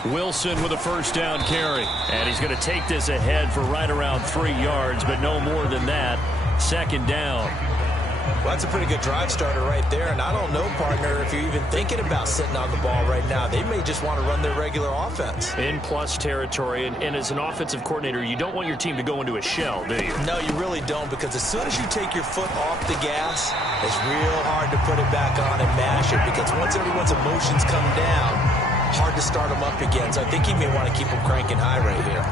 Wilson with a first down carry. And he's going to take this ahead for right around 3 yards, but no more than that. Second down. Well, that's a pretty good drive starter right there. And I don't know, partner, if you're even thinking about sitting on the ball right now. They may just want to run their regular offense. In plus territory. And as an offensive coordinator, you don't want your team to go into a shell, do you? No, you really don't, because as soon as you take your foot off the gas, it's real hard to put it back on and mash it, because once everyone's emotions come down, hard to start them up again. So I think he may want to keep them cranking high right here.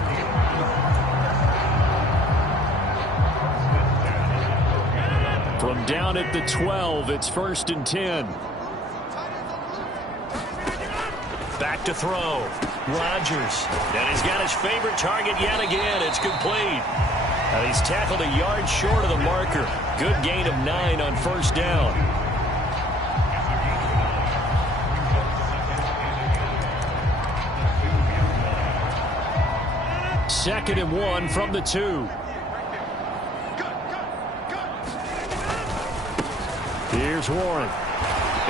From down at the 12, it's 1st and 10. Back to throw. Rodgers. And he's got his favorite target yet again. It's complete. And he's tackled a yard short of the marker. Good gain of 9 on first down. Second and 1 from the 2. Here's Warren.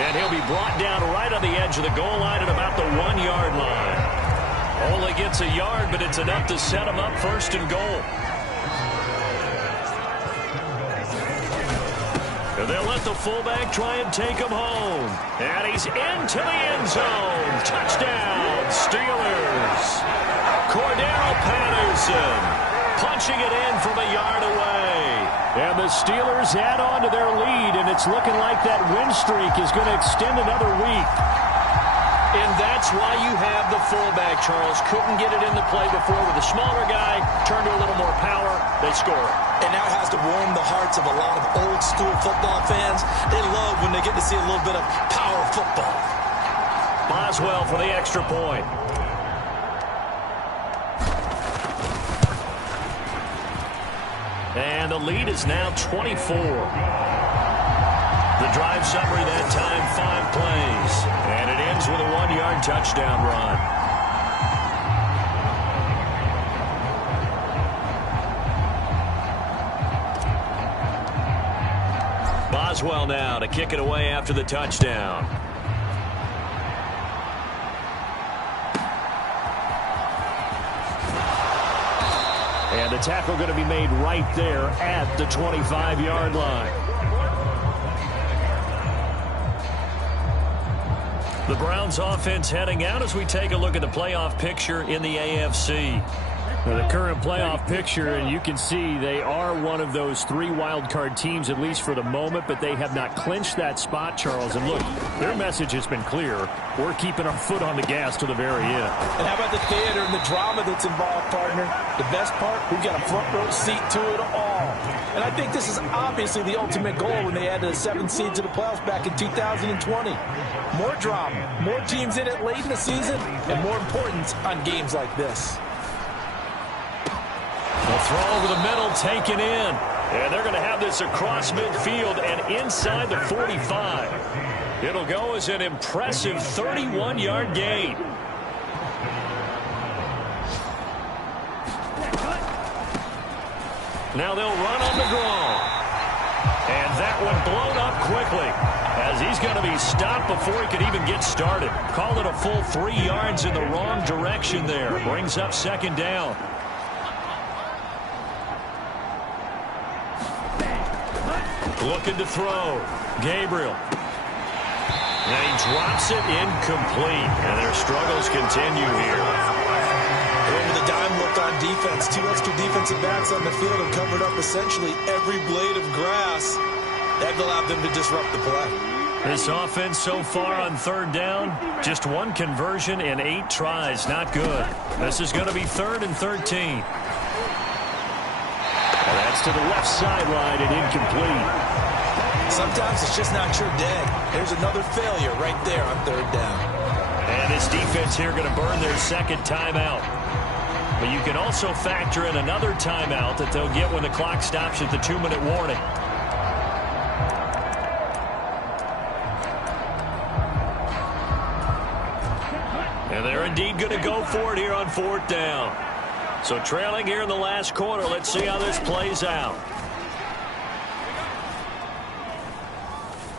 And he'll be brought down right on the edge of the goal line at about the 1-yard line. Only gets a yard, but it's enough to set him up 1st and goal. And they'll let the fullback try and take him home. And he's into the end zone. Touchdown, Steelers. Cordero Patterson punching it in from a yard away. And the Steelers add on to their lead, and it's looking like that win streak is going to extend another week. And that's why you have the fullback, Charles. Couldn't get it in the play before with a smaller guy. Turned to a little more power. They score it. And now it has to warm the hearts of a lot of old-school football fans. They love when they get to see a little bit of power football. Boswell for the extra point. And the lead is now 24. The drive summary that time, 5 plays. And it ends with a 1-yard touchdown run. Boswell now to kick it away after the touchdown. And the tackle going to be made right there at the 25-yard line. The Browns offense heading out as we take a look at the playoff picture in the AFC. Now, the current playoff picture, and you can see they are one of those 3 wildcard teams, at least for the moment, but they have not clinched that spot, Charles. And look, their message has been clear. We're keeping our foot on the gas to the very end. And how about the theater and the drama that's involved, partner? The best part, we've got a front row seat to it all. And I think this is obviously the ultimate goal when they added a 7th seed to the playoffs back in 2020. More drama, more teams in it late in the season, and more importance on games like this. The throw over the middle taken in. And they're going to have this across midfield and inside the 45. It'll go as an impressive 31-yard gain. Now they'll run on the draw. And that one blown up quickly as he's going to be stopped before he could even get started. Called it a full 3 yards in the wrong direction there. Brings up second down. Looking to throw. Gabriel. And he drops it incomplete. And their struggles continue here. With a dime look on defense, 2 extra defensive backs on the field have covered up essentially every blade of grass. That allowed them to disrupt the play. This offense so far on 3rd down, just 1 conversion and 8 tries. Not good. This is going to be 3rd and 13. And that's to the left sideline and incomplete. Sometimes it's just not your day. There's another failure right there on 3rd down. And this defense here going to burn their 2nd timeout. But you can also factor in another timeout that they'll get when the clock stops at the 2-minute warning. And they're indeed going to go for it here on 4th down. So trailing here in the last quarter, let's see how this plays out.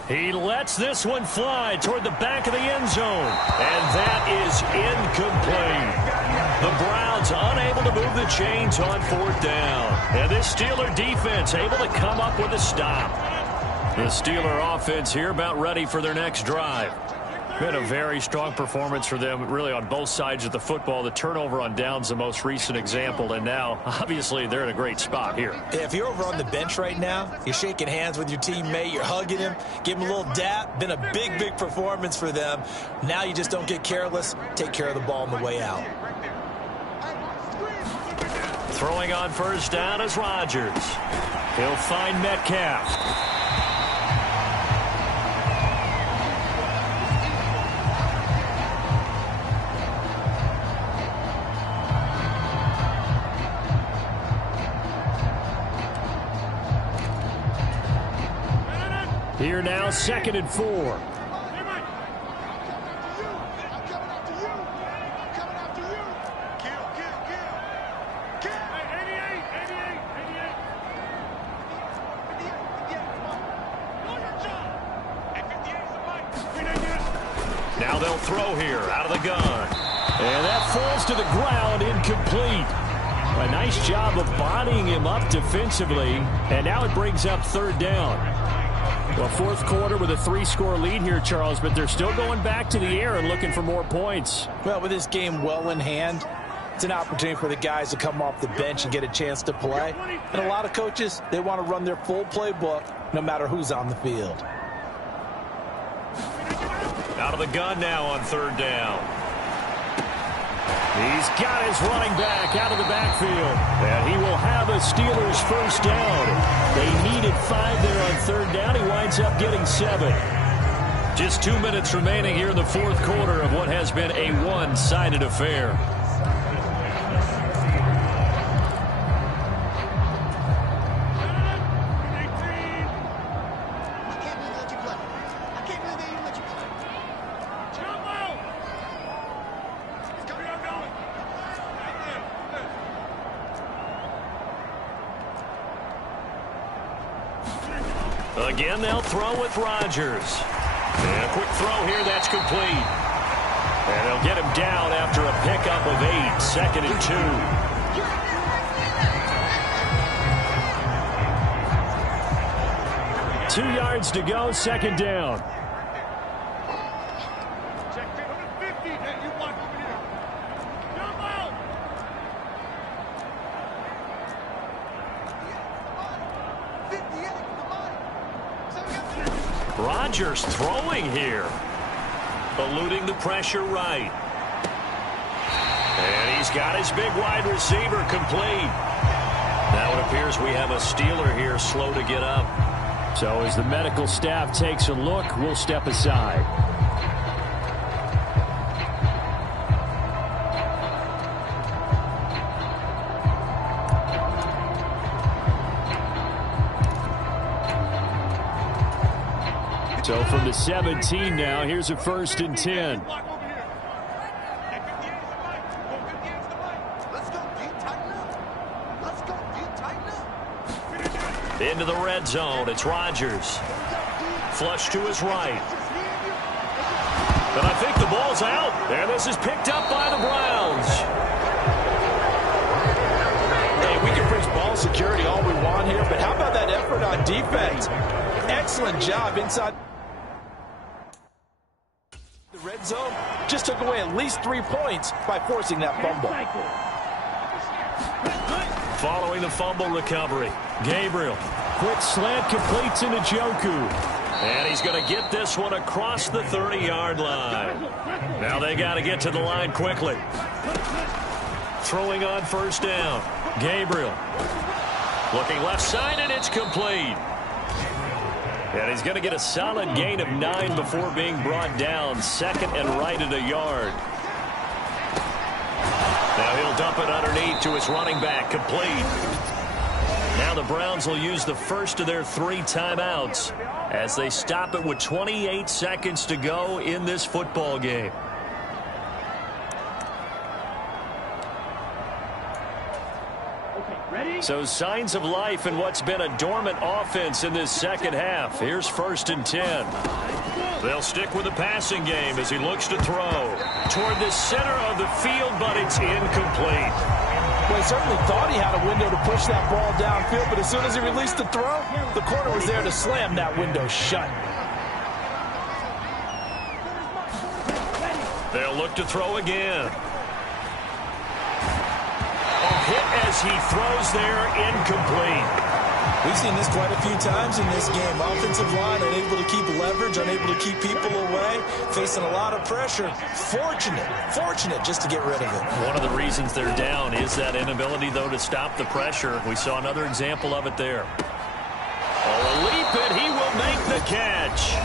He lets this one fly toward the back of the end zone. And that is incomplete. the chains on 4th down. And this Steeler defense able to come up with a stop. The Steeler offense here about ready for their next drive. Been a very strong performance for them, really, on both sides of the football. The turnover on downs, the most recent example, and now, obviously, they're in a great spot here. If you're over on the bench right now, you're shaking hands with your teammate, you're hugging him, give him a little dap. Been a big, big performance for them. Now you just don't get careless. Take care of the ball on the way out. Throwing on 1st down is Rodgers. He'll find Metcalf. Here now, 2nd and 4. Now they'll throw here out of the gun. And that falls to the ground, incomplete. A nice job of bodying him up defensively. And now it brings up 3rd down. Well, 4th quarter with a 3-score lead here, Charles, but they're still going back to the air and looking for more points. Well, with this game well in hand, it's an opportunity for the guys to come off the bench and get a chance to play. And a lot of coaches, they want to run their full playbook no matter who's on the field. Out of the gun now on 3rd down. He's got his running back out of the backfield. And he will have a Steelers 1st down. They needed 5 there on 3rd down. He winds up getting 7. Just 2 minutes remaining here in the 4th quarter of what has been a one-sided affair. Again, they'll throw with Rodgers. And a quick throw here, that's complete. And they'll get him down after a pickup of 8, 2nd and 2. 2 yards to go, 2nd down. Rodgers throwing here. Eluding the pressure right. And he's got his big wide receiver complete. Now it appears we have a Steeler here slow to get up. So as the medical staff takes a look, we'll step aside. So from the 17 now, here's a 1st and 10. Into the red zone, it's Rodgers. Flush to his right. And I think the ball's out. And this is picked up by the Browns. Hey, we can preach ball security all we want here, but how about that effort on defense? Excellent job inside the red zone. Just took away at least 3 points by forcing that fumble. Following the fumble recovery, Gabriel. Quick slant completes into Njoku. And he's going to get this one across the 30-yard line. Now they got to get to the line quickly. Throwing on 1st down. Gabriel. Looking left side, and it's complete. And he's going to get a solid gain of 9 before being brought down. 2nd and right at a yard. Now he'll dump it underneath to his running back, complete. Now the Browns will use the first of their 3 timeouts as they stop it with 28 seconds to go in this football game. So signs of life in what's been a dormant offense in this second half. Here's 1st and 10. They'll stick with the passing game as he looks to throw toward the center of the field, but it's incomplete. Well, he certainly thought he had a window to push that ball downfield, but as soon as he released the throw, the corner was there to slam that window shut. They'll look to throw again. Hit as he throws there, incomplete. We've seen this quite a few times in this game. Offensive line unable to keep leverage, unable to keep people away, facing a lot of pressure. Fortunate just to get rid of it. One of the reasons they're down is that inability, though, to stop the pressure. We saw another example of it there. Oh, a leap, and he will make the catch.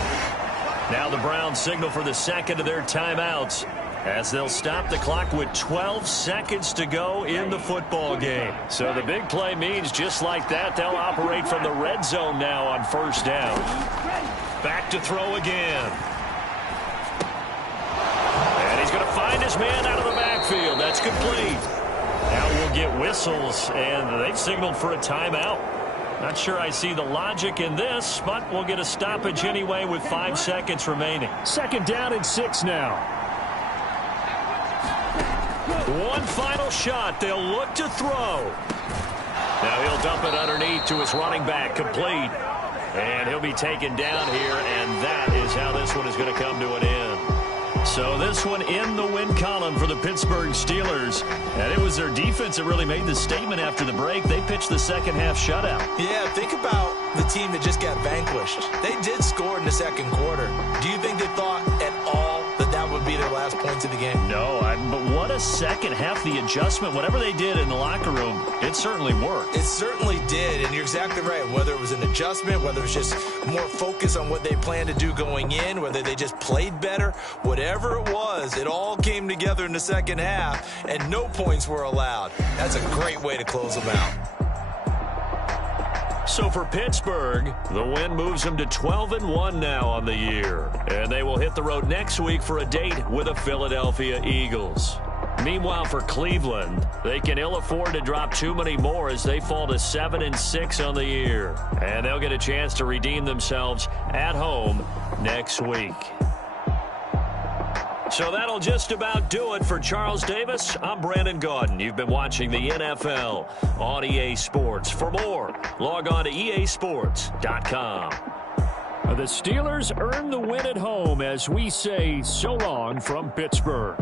Now the Browns signal for the second of their timeouts, as they'll stop the clock with 12 seconds to go in the football game. So the big play means just like that, they'll operate from the red zone now on first down. Back to throw again. And he's going to find his man out of the backfield. That's complete. Now we'll get whistles, and they've signaled for a timeout. Not sure I see the logic in this, but we'll get a stoppage anyway with 5 seconds remaining. Second down and 6 now. One final shot. They'll look to throw. Now he'll dump it underneath to his running back. Complete. And he'll be taken down here, and that is how this one is going to come to an end. So this one in the win column for the Pittsburgh Steelers. And it was their defense that really made the statement after the break. They pitched the second half shutout. Yeah, think about the team that just got vanquished. They did score in the second quarter. Do you think they thought at all that that would be their last points of the game? No, but what a second half. The adjustment, whatever they did in the locker room, it certainly worked. It certainly did, and you're exactly right. Whether it was an adjustment, whether it was just more focus on what they planned to do going in, whether they just played better, whatever it was, it all came together in the second half, and no points were allowed. That's a great way to close them out. So for Pittsburgh, the win moves them to 12-1 now on the year. And they will hit the road next week for a date with the Philadelphia Eagles. Meanwhile, for Cleveland, they can ill afford to drop too many more as they fall to 7-6 on the year. And they'll get a chance to redeem themselves at home next week. So that'll just about do it for Charles Davis. I'm Brandon Gaudin. You've been watching the NFL on EA Sports. For more, log on to easports.com. The Steelers earn the win at home as we say so long from Pittsburgh.